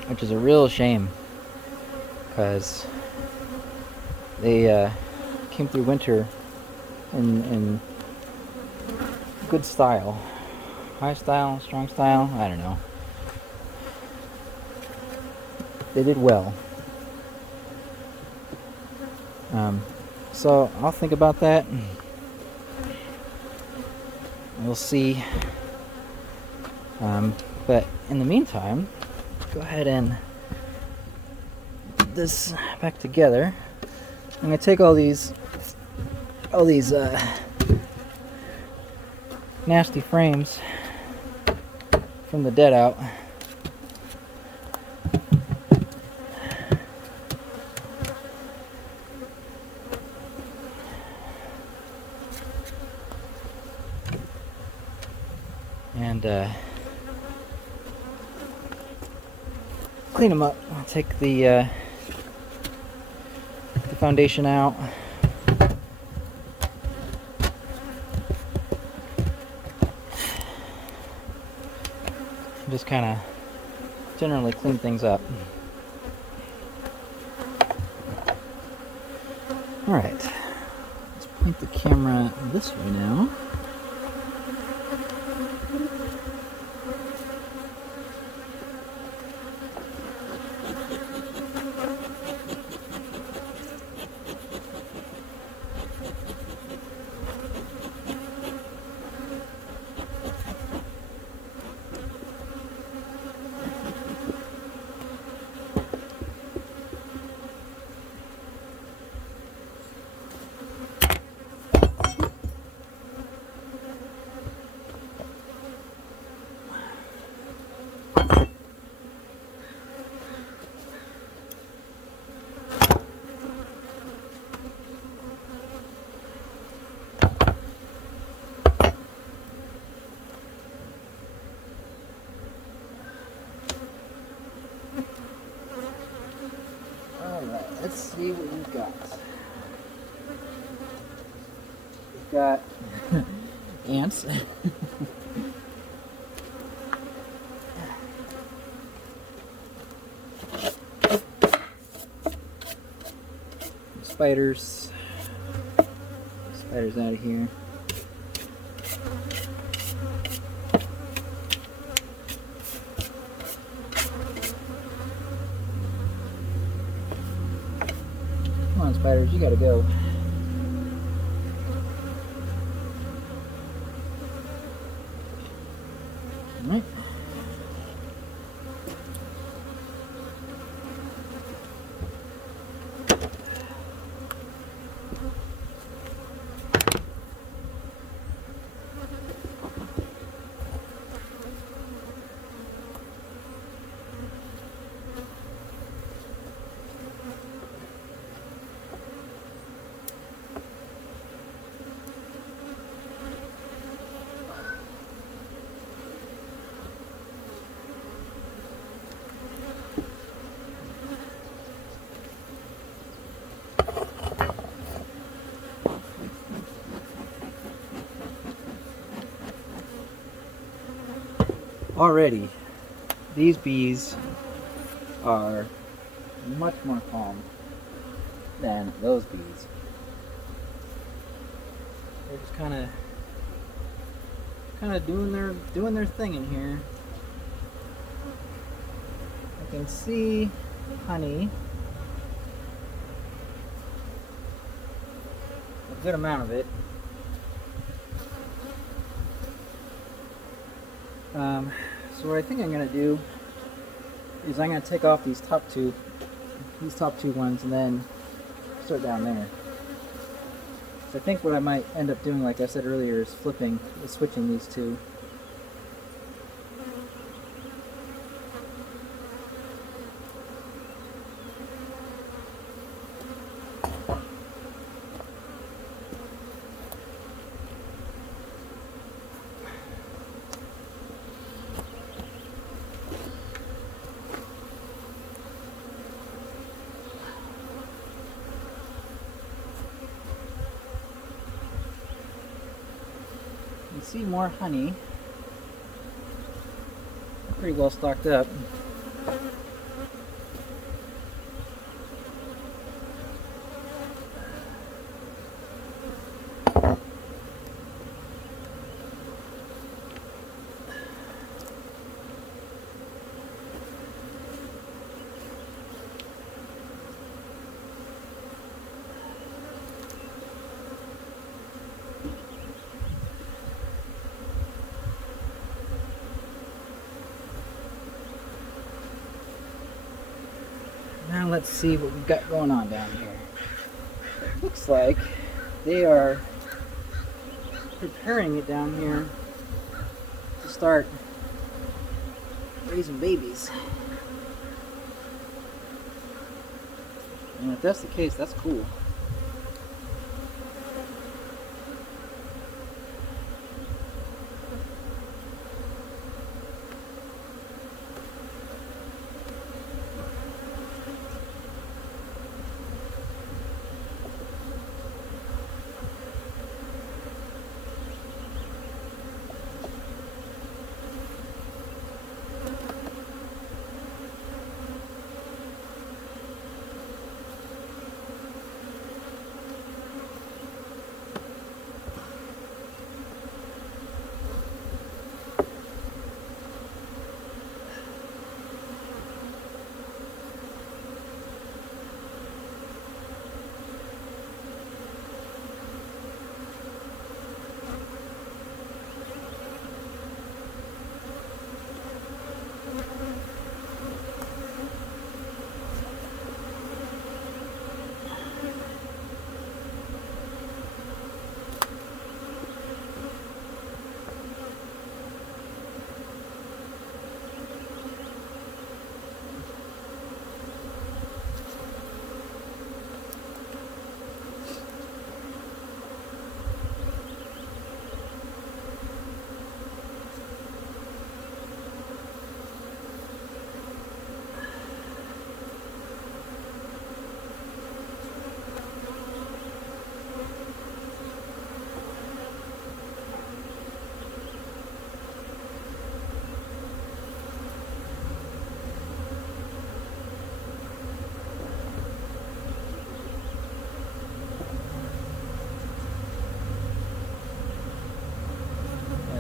which is a real shame because they came through winter in good style, high style, strong style. I don't know. They did well. So I'll think about that. We'll see. But in the meantime, go ahead and put this back together. I'm gonna take all these nasty frames from the dead out. And clean them up. I'll take the foundation out. Just kind of generally clean things up. All right, let's point the camera this way now. Alright, let's see what we've got. We've got ants. Spiders. Spiders out of here. Come on, spiders, you gotta go. Alright. Already, these bees are much more calm than those bees. They're just kind of doing their thing in here. I can see honey, a good amount of it. So what I think I'm going to do is I'm going to take off these top two ones, and then start down there. So I think what I might end up doing, like I said earlier, is switching these two. can see more honey. Pretty well stocked up. Now let's see what we've got going on down here. It looks like they are preparing it down here to start raising babies. And if that's the case, that's cool.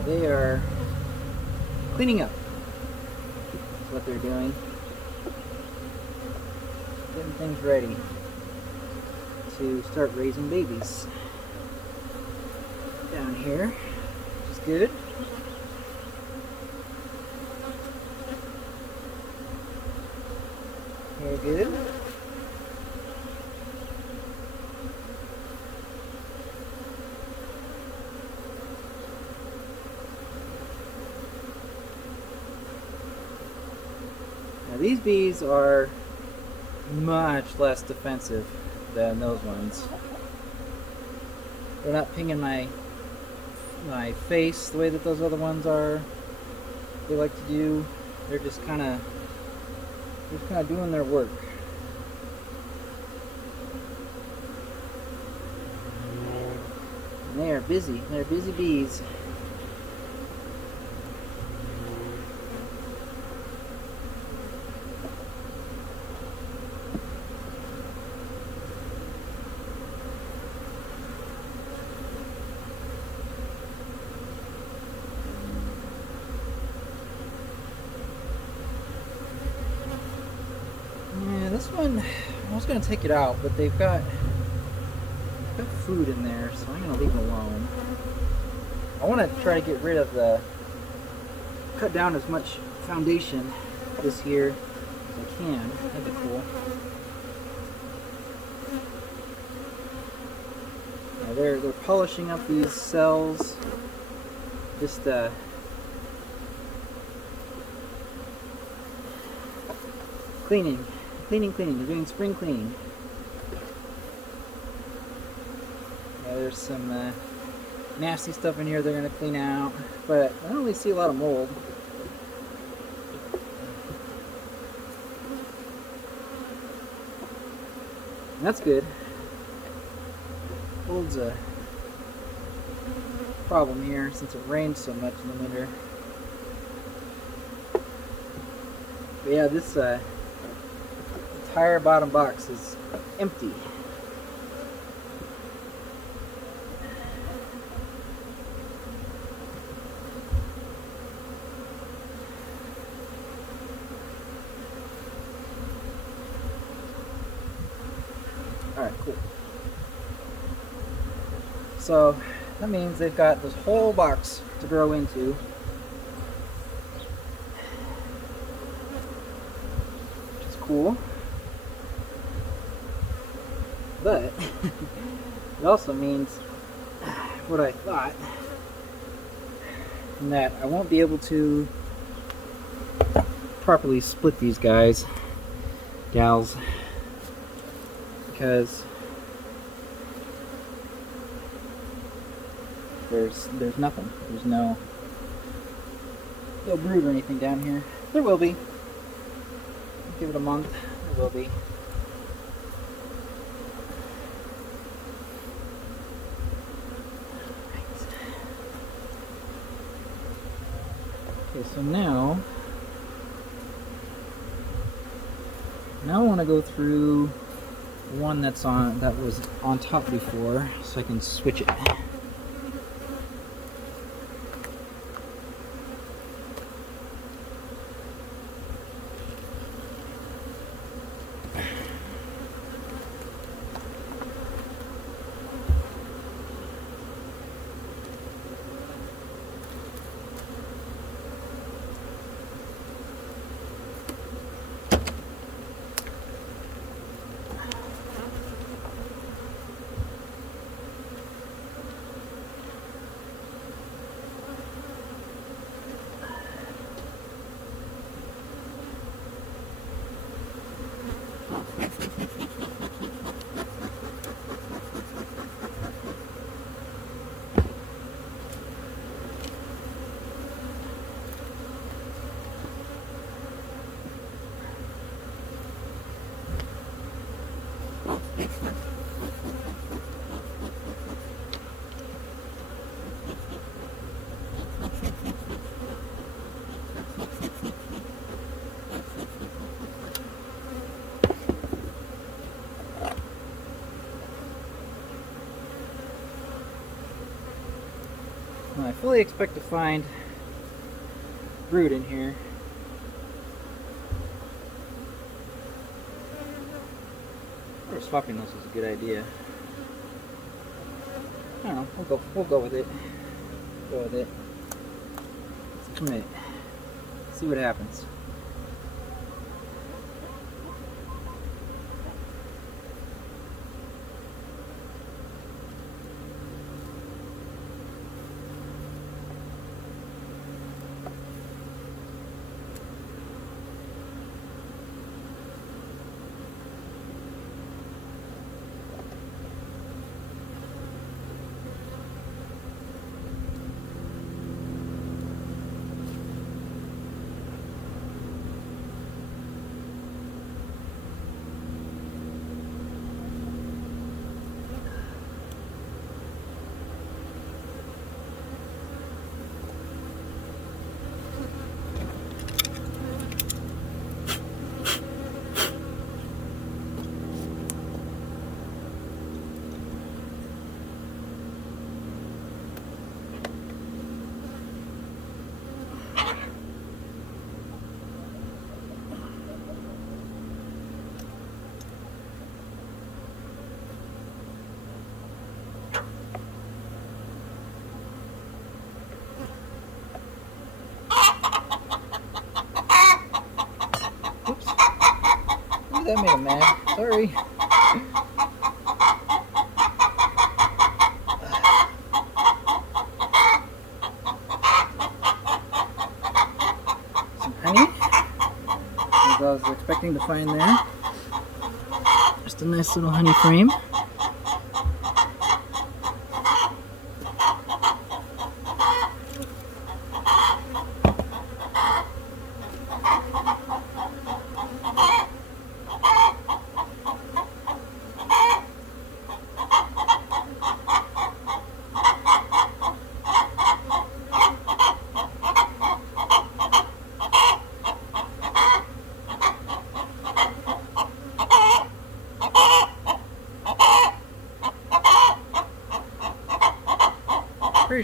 They are cleaning up. That's what they're doing. Getting things ready to start raising babies down here, which is good. Very good. Now these bees are much less defensive than those ones. They're not pinging my face the way that those other ones are. They like to do. They're just kind of doing their work. And they are busy. They're busy bees. This one, I was going to take it out, but they've got food in there, so I'm going to leave it alone. I want to try to get rid of cut down as much foundation this year as I can. That'd be cool. Now they're polishing up these cells. Just cleaning. They're doing spring cleaning. Yeah, there's some nasty stuff in here they're going to clean out, but I don't really see a lot of mold. And that's good. Mold's problem here since it rains so much in the winter. But yeah, this entire bottom box is empty. Alright, cool. So that means they've got this whole box to grow into. Which is cool. But it also means what I thought, and that I won't be able to properly split these gals, because there's nothing. There's no brood or anything down here. There will be. Give it a month. There will be. Okay, so now I want to go through one that was on top before, so I can switch it. I fully expect to find brood in here. Or swapping those is a good idea. I don't know. We'll go with it. Go with it. Let's commit. See what happens. That made him mad. Sorry. Some honey, as I was expecting to find there. Just a nice little honey frame.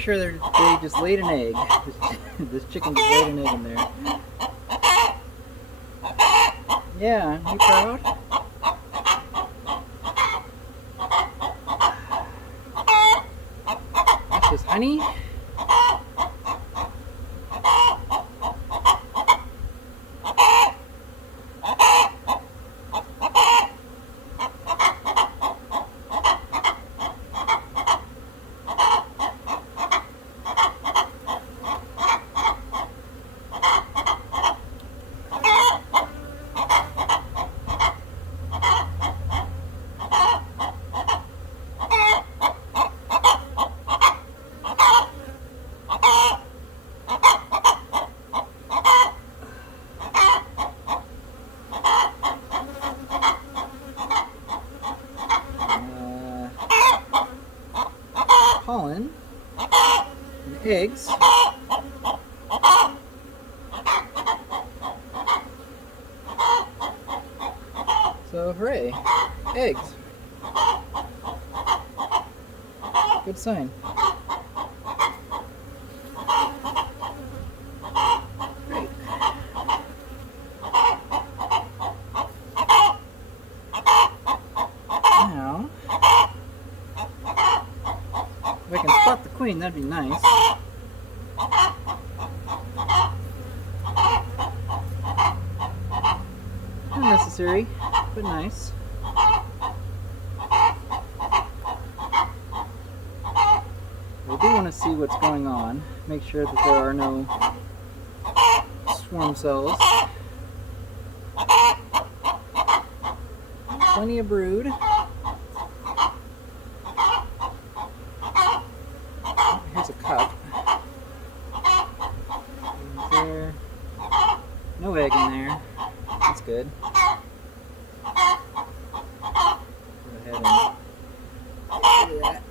sure they just laid an egg. This chicken just laid an egg in there. Yeah, you proud? That's just honey. Pollen and eggs. So hooray, eggs. Good sign. Great. Now, if I can spot the queen, that'd be nice. Unnecessary, but nice. We do want to see what's going on. Make sure that there are no swarm cells. Plenty of brood. Here's a cup. There. No egg in there. That's good. Go ahead and do that.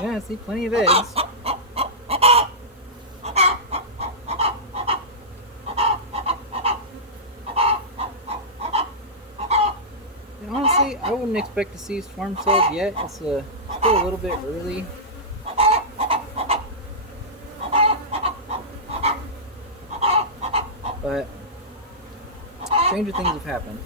Yeah, I see plenty of eggs. And honestly, I wouldn't expect to see swarm cells yet. It's still a little bit early. But stranger things have happened.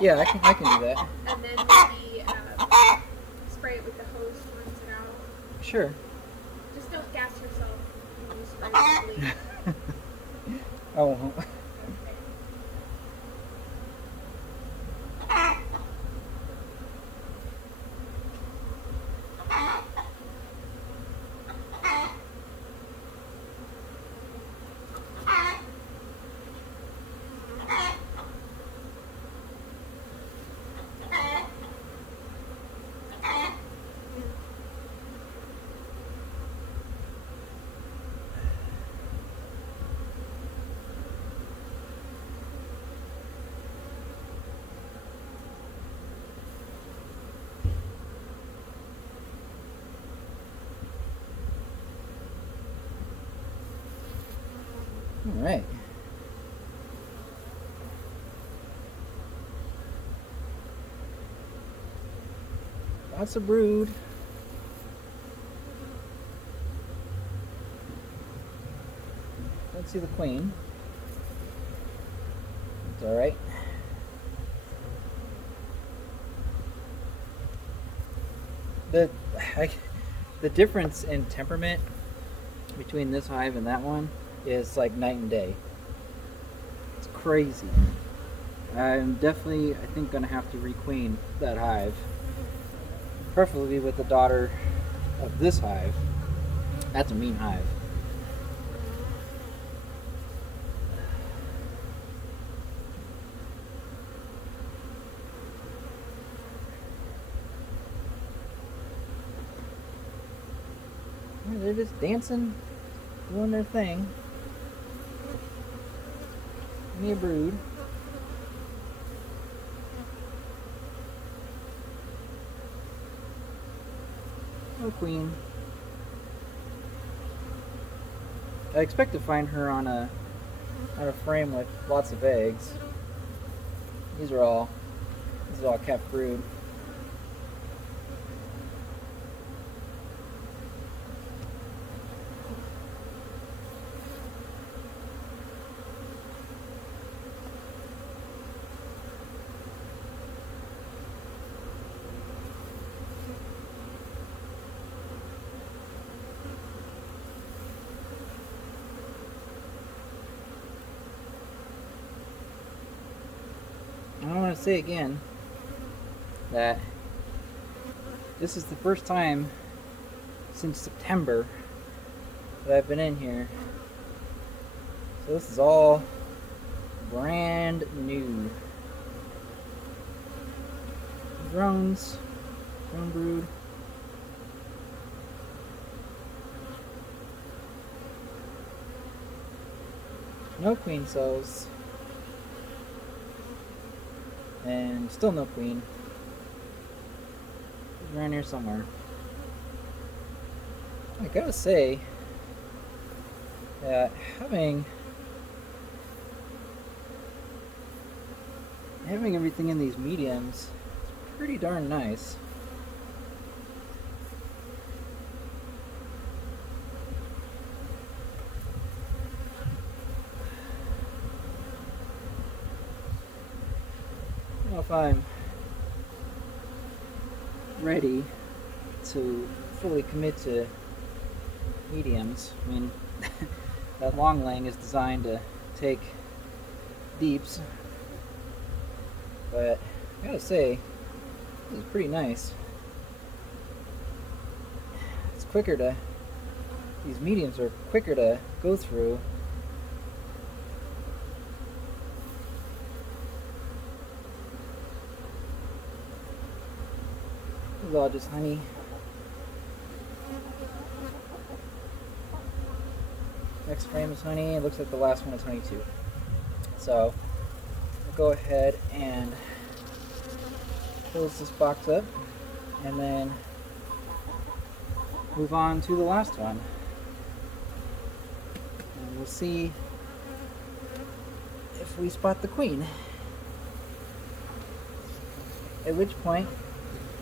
Yeah, I can do that. And then maybe spray it with the hose to rinse it out. Sure. Just don't gas yourself when you spray it with bleach. I won't. All right. Lots of brood. Let's see the queen. It's all right. The difference in temperament between this hive and that one is like night and day. It's crazy. I'm definitely, I think, gonna have to requeen that hive, preferably with the daughter of this hive. That's a mean hive. they're just dancing, doing their thing. Give me a brood. No queen. I expect to find her on a frame with lots of eggs. These are all kept brood. I want to say again that this is the first time since September that I've been in here. So this is all brand new. Drone brood. No queen cells. And still no queen. She's around here somewhere. I gotta say that having everything in these mediums is pretty darn nice. I don't know if I'm ready to fully commit to mediums. I mean, that long laying is designed to take deeps, but I gotta say, this is pretty nice. It's quicker to, these mediums are quicker to go through. This is all just honey. Next frame is honey. It looks like the last one is honey too. So I'll go ahead and close this box up and then move on to the last one. And we'll see if we spot the queen. At which point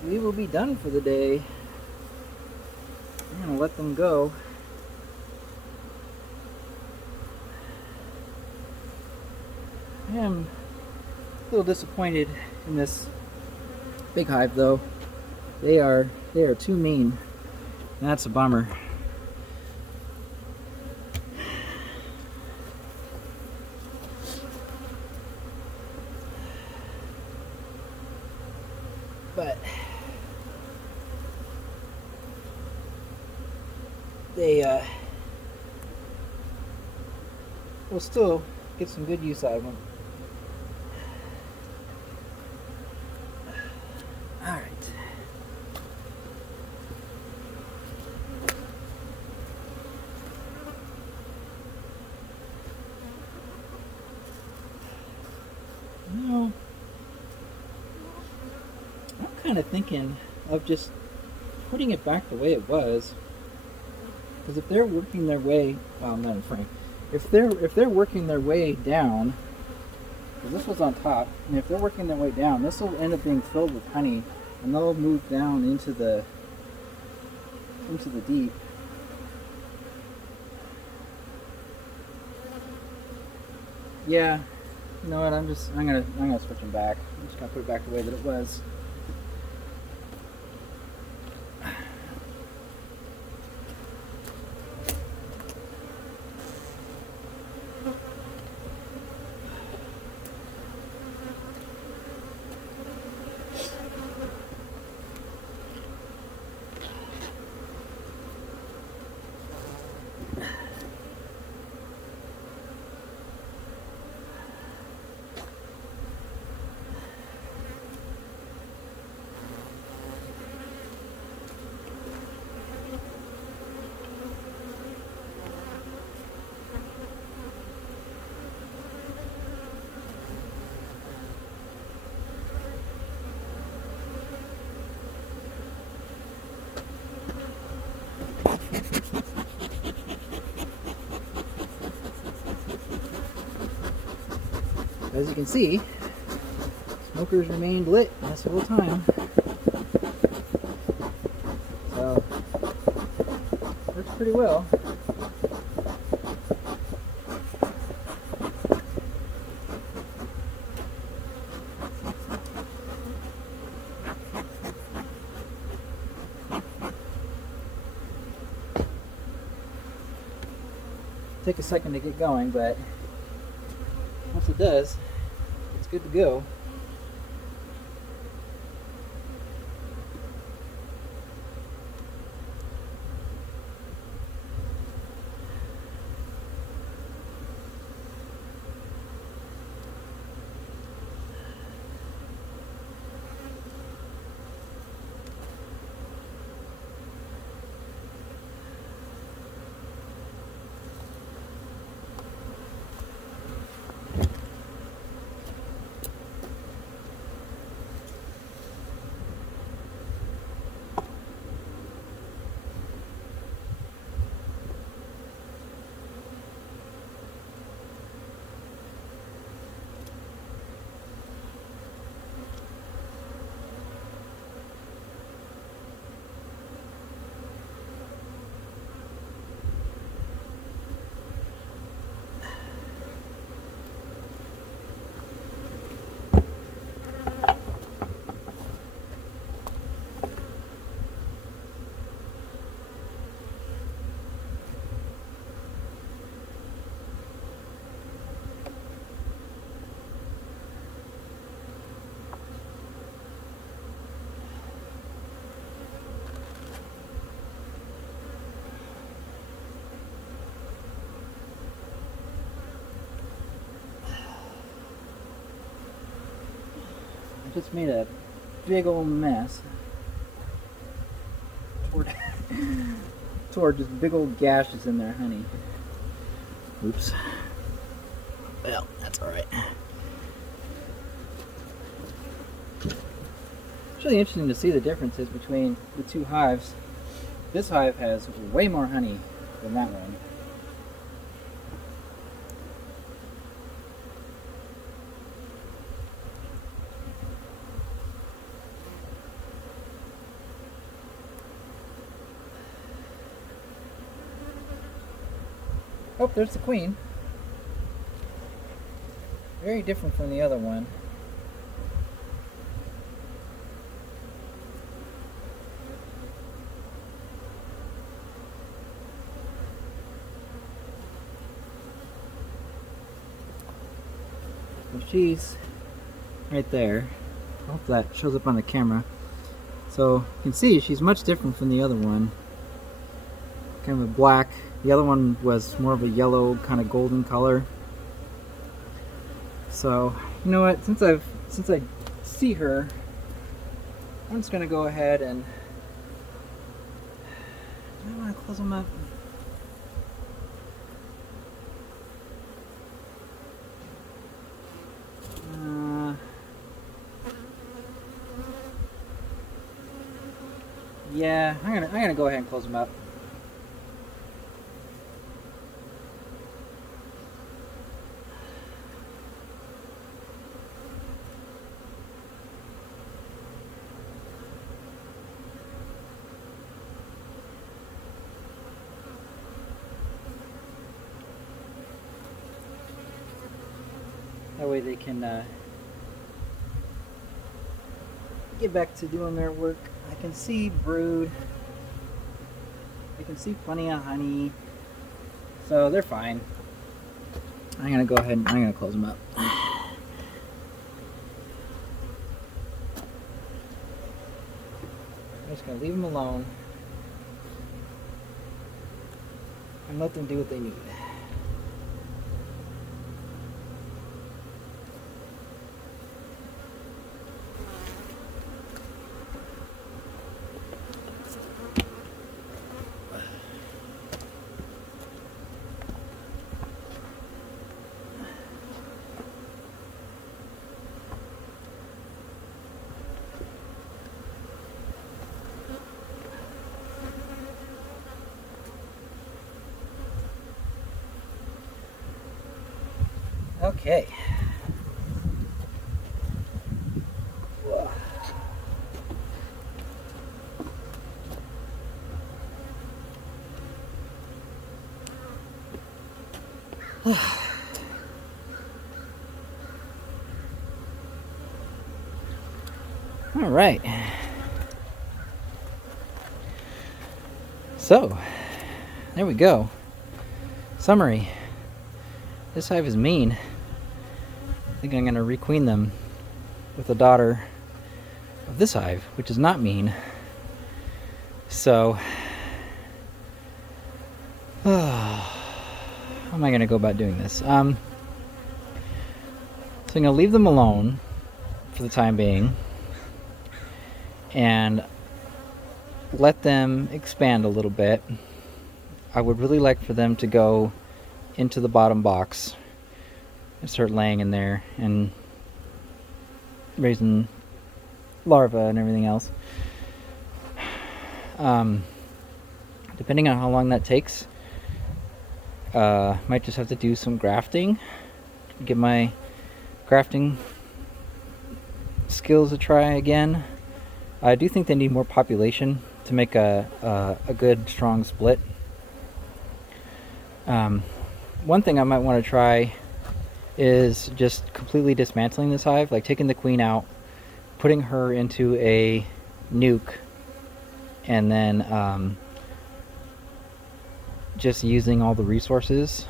we will be done for the day. I'm gonna let them go. I am a little disappointed in this big hive though. They are too mean. That's a bummer. But they will still get some good use out of them. Alright. No. I'm kind of thinking of just putting it back the way it was. Because if they're working their way, well, I'm not in frame. If they're working their way down, because this was on top, and if they're working their way down, this will end up being filled with honey, and they'll move down into the deep. Yeah, you know what? I'm gonna switch them back. I'm just gonna put it back the way that it was. As you can see, smokers remained lit this whole time. So, works pretty well. Take a second to get going, but once it does, it's good to go. Just made a big old mess toward just big old gashes in there, honey. Oops. Well, that's all right. It's really interesting to see the differences between the two hives. This hive has way more honey than that one. Oh, there's the queen. Very different from the other one. So she's right there. I hope that shows up on the camera. So you can see she's much different from the other one. Kind of a black. The other one was more of a yellow, kind of golden color. So, you know what? Since I see her, I'm just gonna go ahead and do I want to close them up? Yeah, I'm gonna go ahead and close them up. That way they can get back to doing their work. I can see brood. I can see plenty of honey. So they're fine. I'm gonna go ahead and I'm gonna close them up. I'm just gonna leave them alone and let them do what they need. Okay, All right. So, there we go. Summary. This hive is mean. I think I'm going to requeen them with the daughter of this hive, which is not mean. So, how am I going to go about doing this? So I'm going to leave them alone for the time being and let them expand a little bit. I would really like for them to go into the bottom box and start laying in there and raising larvae and everything else. Depending on how long that takes, might just have to do some grafting, give my grafting skills a try again. I do think they need more population to make a good strong split. One thing I might want to try is just completely dismantling this hive, like taking the queen out, putting her into a nuke, and then just using all the resources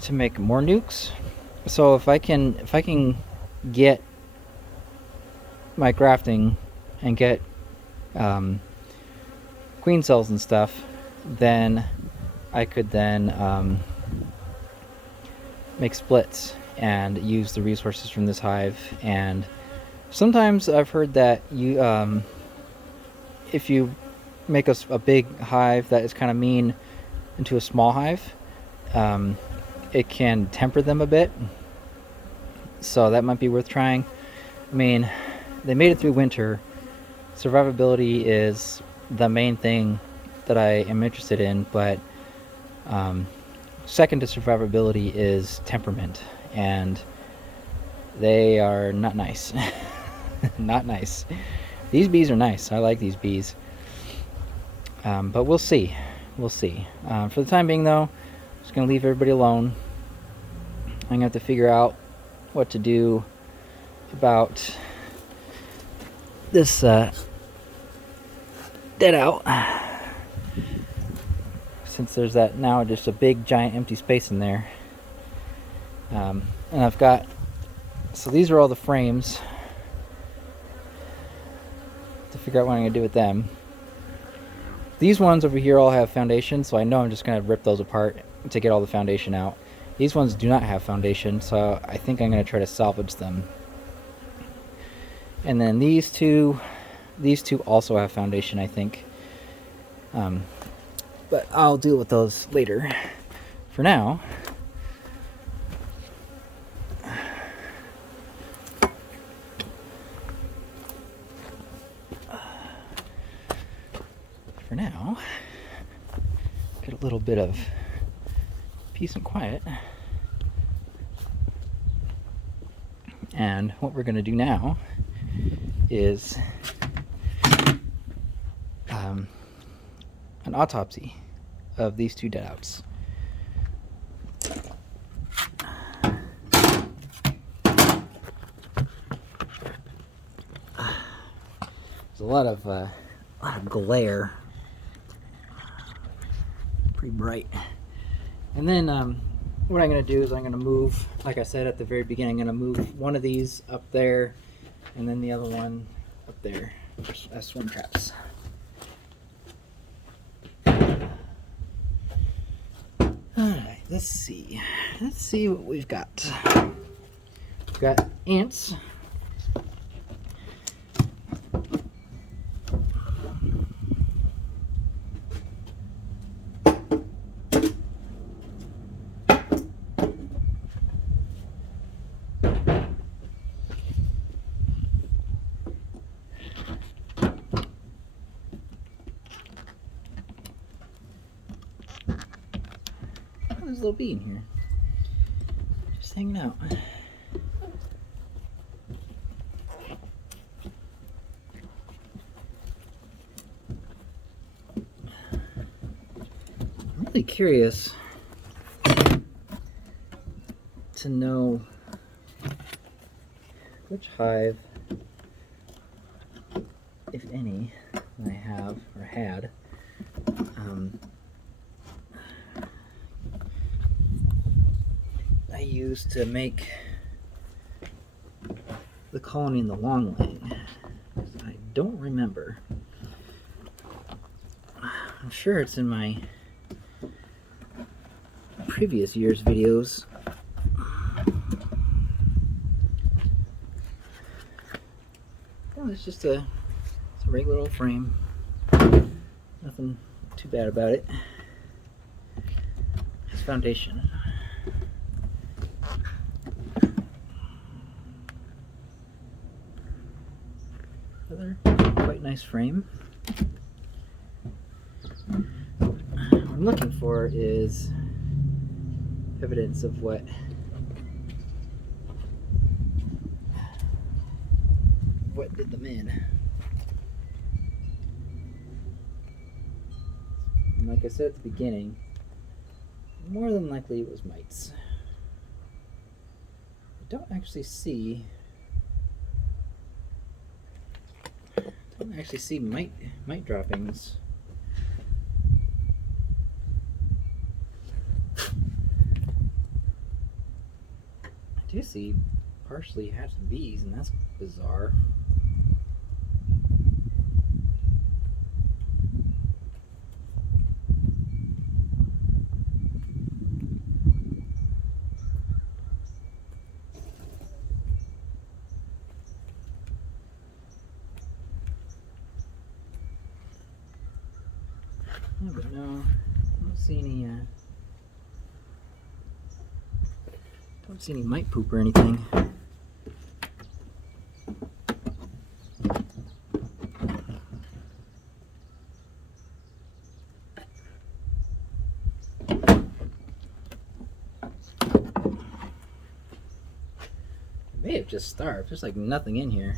to make more nukes. So if I can get my grafting and get queen cells and stuff, then I could then make splits and use the resources from this hive. And sometimes I've heard that you if you make a big hive that is kind of mean into a small hive, it can temper them a bit, so that might be worth trying. I mean, they made it through winter. Survivability is the main thing that I am interested in, but second to survivability is temperament, and they are not nice. Not nice. These bees are nice. I like these bees. But we'll see. We'll see. For the time being, though, I'm just going to leave everybody alone. I'm going to have to figure out what to do about this dead out. Since there's that now just a big giant empty space in there. And I've got, so these are all the frames to figure out what I'm going to do with them. These ones over here all have foundation, so I know I'm just going to rip those apart to get all the foundation out. These ones do not have foundation, so I think I'm going to try to salvage them. And then these two also have foundation, I think. But I'll deal with those later. For now, get a little bit of peace and quiet. And what we're going to do now is an autopsy of these two dead outs. There's a lot of glare, pretty bright. And then what I'm going to do is I'm going to move, like I said at the very beginning, I'm going to move one of these up there and then the other one up there as swim traps. Alright, let's see what we've got. We've got ants. There's a little bee in here, just hanging out. I'm really curious to know which hive if any, that I have or had. I used to make the colony in the long laying. I don't remember. I'm sure it's in my previous year's videos. Well, it's just a regular old frame. Nothing too bad about it. It's foundation. Another quite nice frame. What I'm looking for is evidence of what did them in. And like I said at the beginning, more than likely it was mites. I don't actually see mite droppings. I do see partially hatched bees, and that's bizarre. Yeah, but no, I don't see any mite poop or anything. I may have just starved. There's like nothing in here.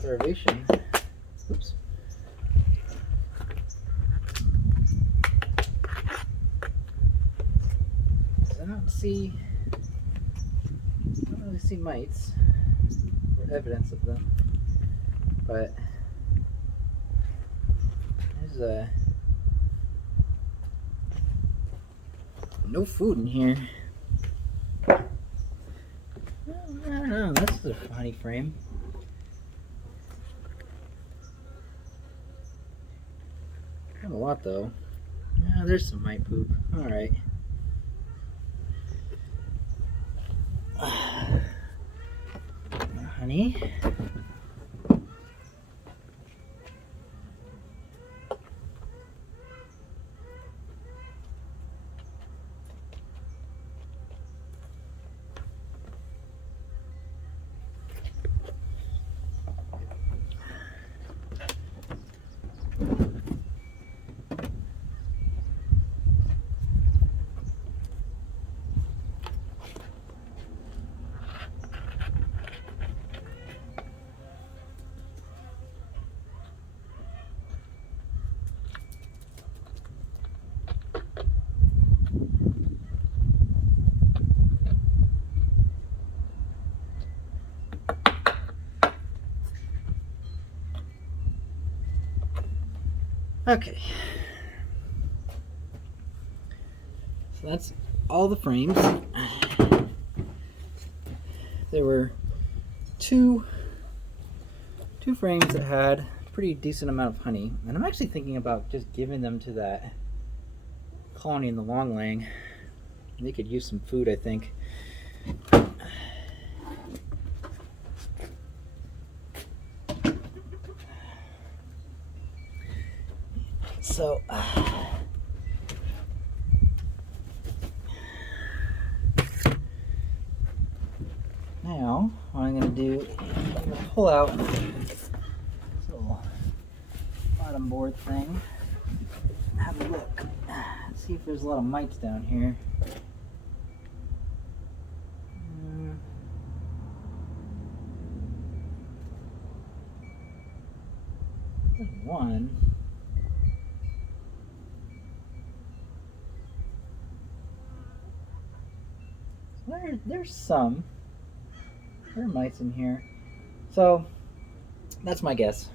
Starvation. Oops. So I don't really see mites or evidence of them, but there's no food in here. I don't know. This is a funny frame. Not a lot though. Yeah, there's some mite poop. All right. Honey. Okay. So that's all the frames. There were two frames that had a pretty decent amount of honey, and I'm actually thinking about just giving them to that colony in the long laying. They could use some food, I think. So now what I'm going to do is I'm going to pull out this little bottom board thing, have a look, see if there's a lot of mites down here. There's one. There's some. There are mites in here. So that's my guess.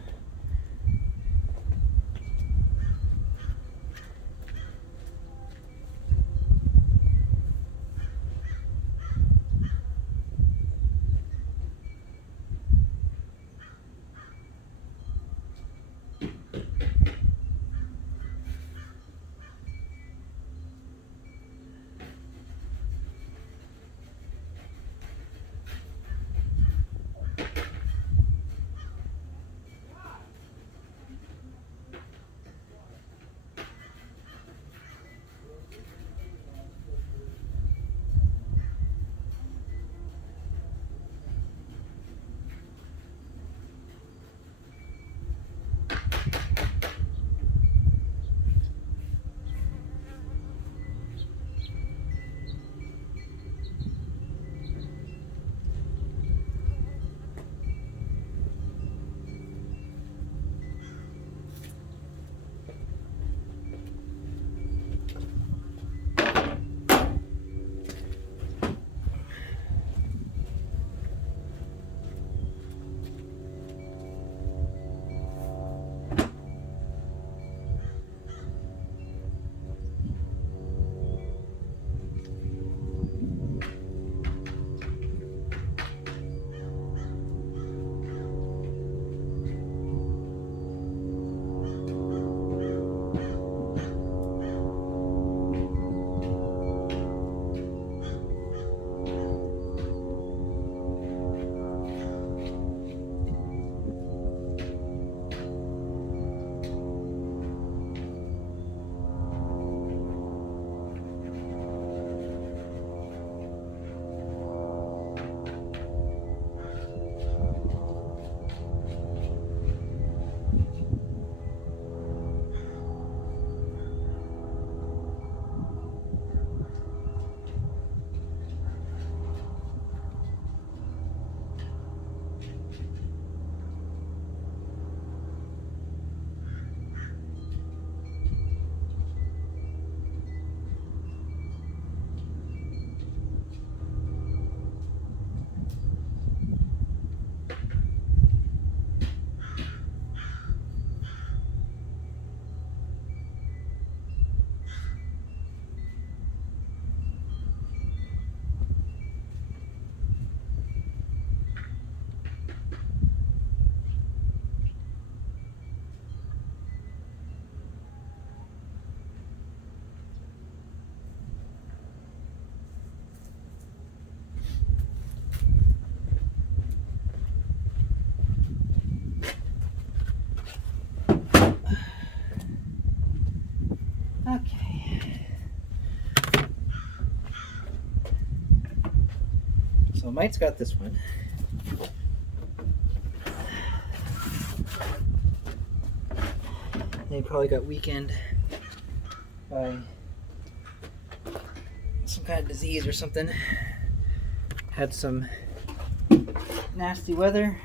Okay. So Mite's got this one. They probably got weakened by some kind of disease or something. Had some nasty weather.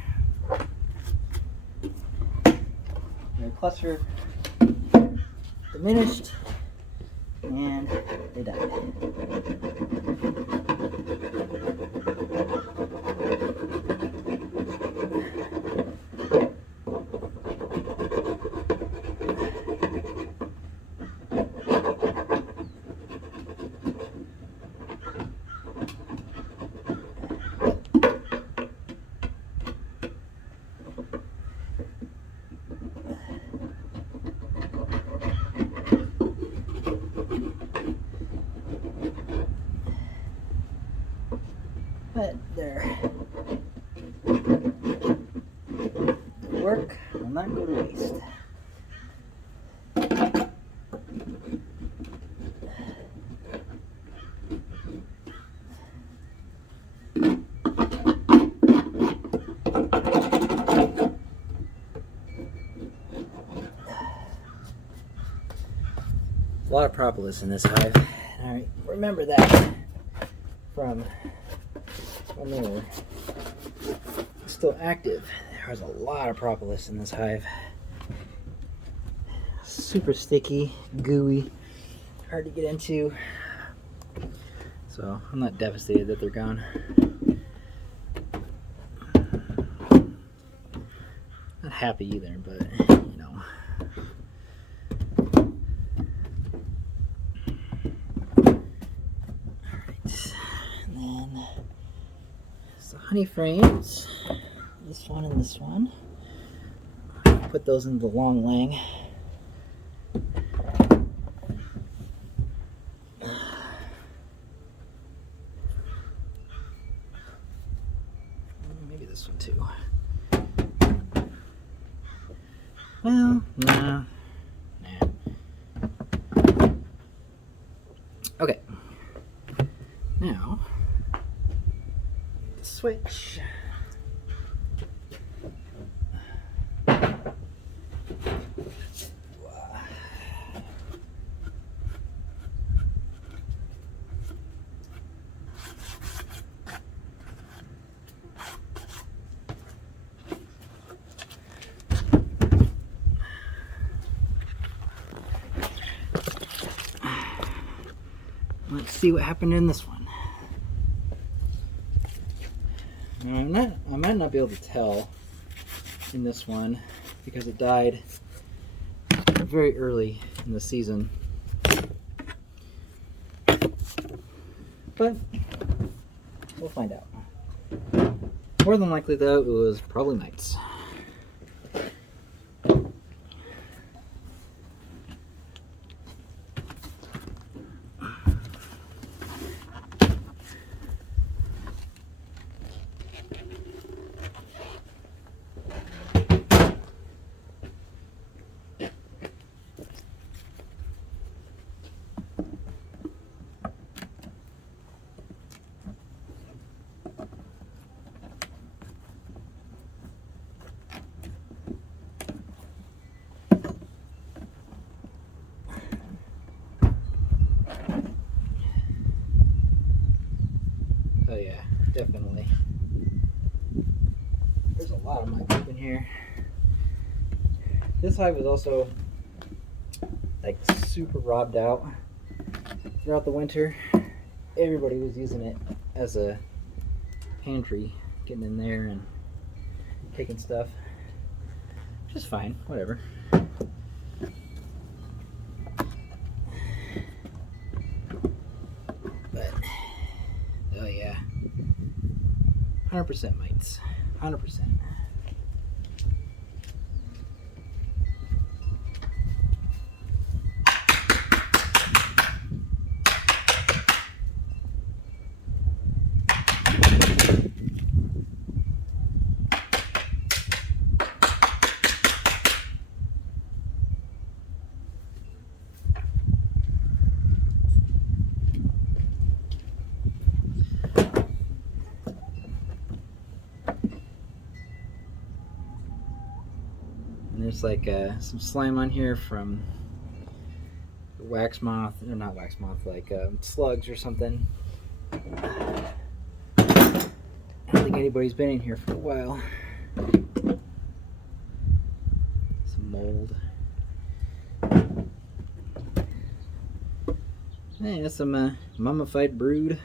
Their cluster diminished and they died. not go to waste. A lot of propolis in this hive. I remember that from when they were still active. There was a lot of propolis in this hive. Super sticky, gooey, hard to get into. So I'm not devastated that they're gone. Not happy either, but you know. And then the honey frames, this one and this one. Put those in the long lang. Maybe this one too. Well, no. Nah. Okay. Now, switch. Let's see what happened in this one. Now, I might not be able to tell in this one because it died very early in the season. But we'll find out. More than likely though, it was probably mites. Oh yeah, definitely. There's a lot of mite poop in here. This hive was also like super robbed out throughout the winter. Everybody was using it as a pantry, getting in there and taking stuff. Just fine, whatever. But oh yeah, 100% mites, 100%. And there's like some slime on here from wax moth, or not wax moth, like slugs or something. I don't think anybody's been in here for a while. Some mold. Hey, that's some mummified brood.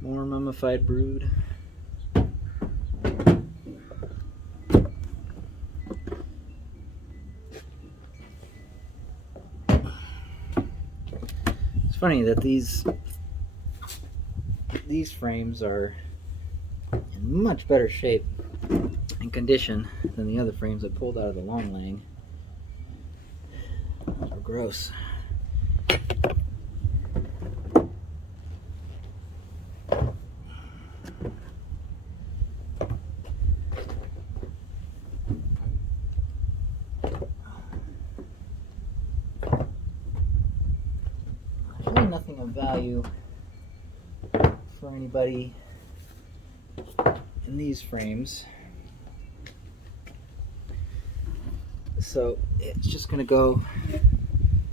More mummified brood. It's funny that these frames are in much better shape and condition than the other frames I pulled out of the long lang. Those are gross. of value for anybody in these frames. So it's just going to go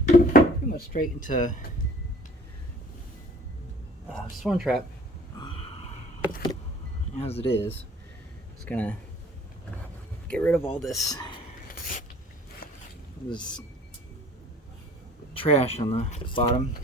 pretty much straight into swarm trap as it is. Just going to get rid of all this trash on the bottom.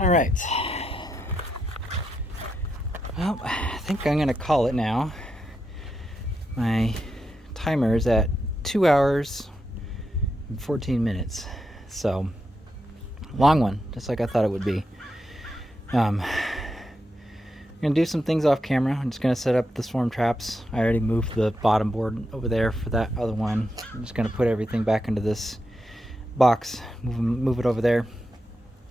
All right. Well, I think I'm gonna call it now. My timer is at 2 hours and 14 minutes. So, long one, just like I thought it would be. I'm gonna do some things off camera. I'm just gonna set up the swarm traps. I already moved the bottom board over there for that other one. I'm just gonna put everything back into this box, move it over there.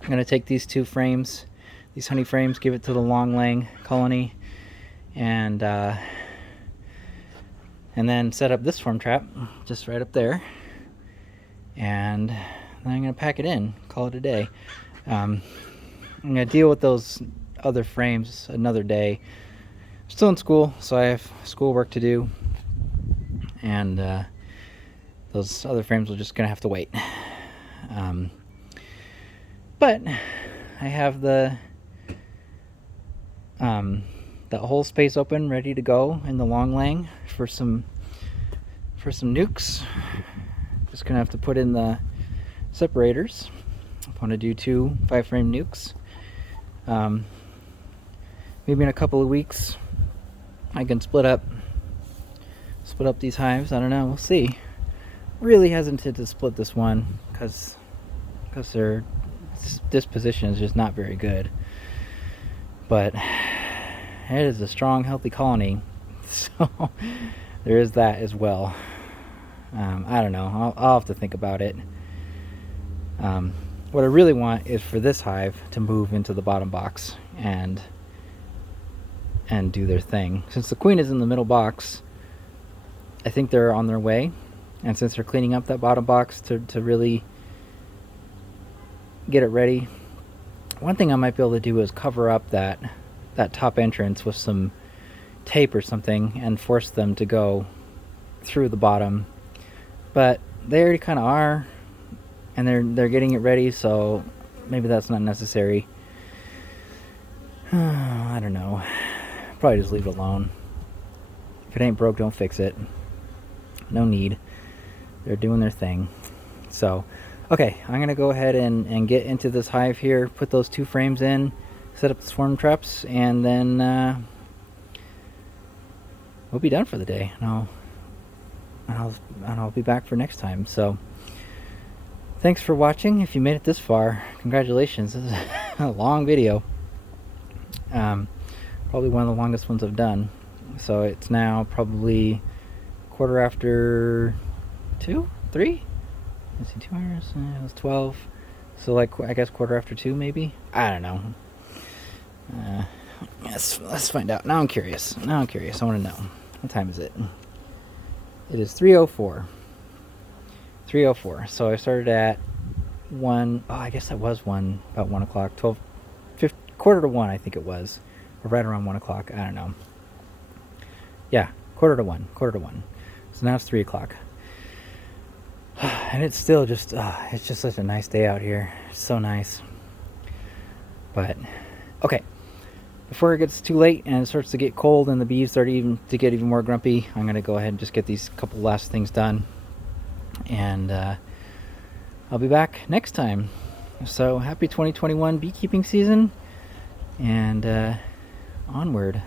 I'm going to take these two frames, these honey frames, give it to the long laying colony, and then set up this swarm trap just right up there, and then I'm going to pack it in, call it a day. I'm going to deal with those other frames another day. I'm still in school, so I have schoolwork to do, and those other frames are just going to have to wait. But I have the whole space open, ready to go in the long laying for some nukes. Just gonna have to put in the separators. I want to do 2 5-frame nukes. Maybe in a couple of weeks I can split up these hives. I don't know. We'll see. Really hesitant to split this one because their disposition is just not very good, but it is a strong, healthy colony, so there is that as well. I don't know. I'll have to think about it. What I really want is for this hive to move into the bottom box and do their thing. Since the queen is in the middle box, I think they're on their way, and since they're cleaning up that bottom box to really get it ready, one thing I might be able to do is cover up that top entrance with some tape or something and force them to go through the bottom, but they already kind of are, and they're getting it ready, so maybe that's not necessary. I don't know. Probably just leave it alone. If it ain't broke, don't fix it. No need. They're doing their thing. So, okay, I'm going to go ahead and get into this hive here, put those 2 frames in, set up the swarm traps, and then we'll be done for the day. And I'll be back for next time. So, thanks for watching. If you made it this far, congratulations. This is a long video. Probably one of the longest ones I've done. So it's now probably 2:15, 3? Let's see, 2 hours. It was 12. So like I guess 2:15 maybe. I don't know. Let's find out. Now I'm curious. I want to know. What time is it? It is 3:04. 3:04. So I started at 1. Oh, I guess that was 1. About 1 o'clock. 12. 1:45 I think it was, or right around 1 o'clock. I don't know. Yeah, 1:45. So now it's 3 o'clock, and it's still just it's just such a nice day out here. It's so nice. But okay, before it gets too late and it starts to get cold and the bees start to get even more grumpy, I'm gonna go ahead and just get these couple last things done, and I'll be back next time. So happy 2021 beekeeping season, and onward.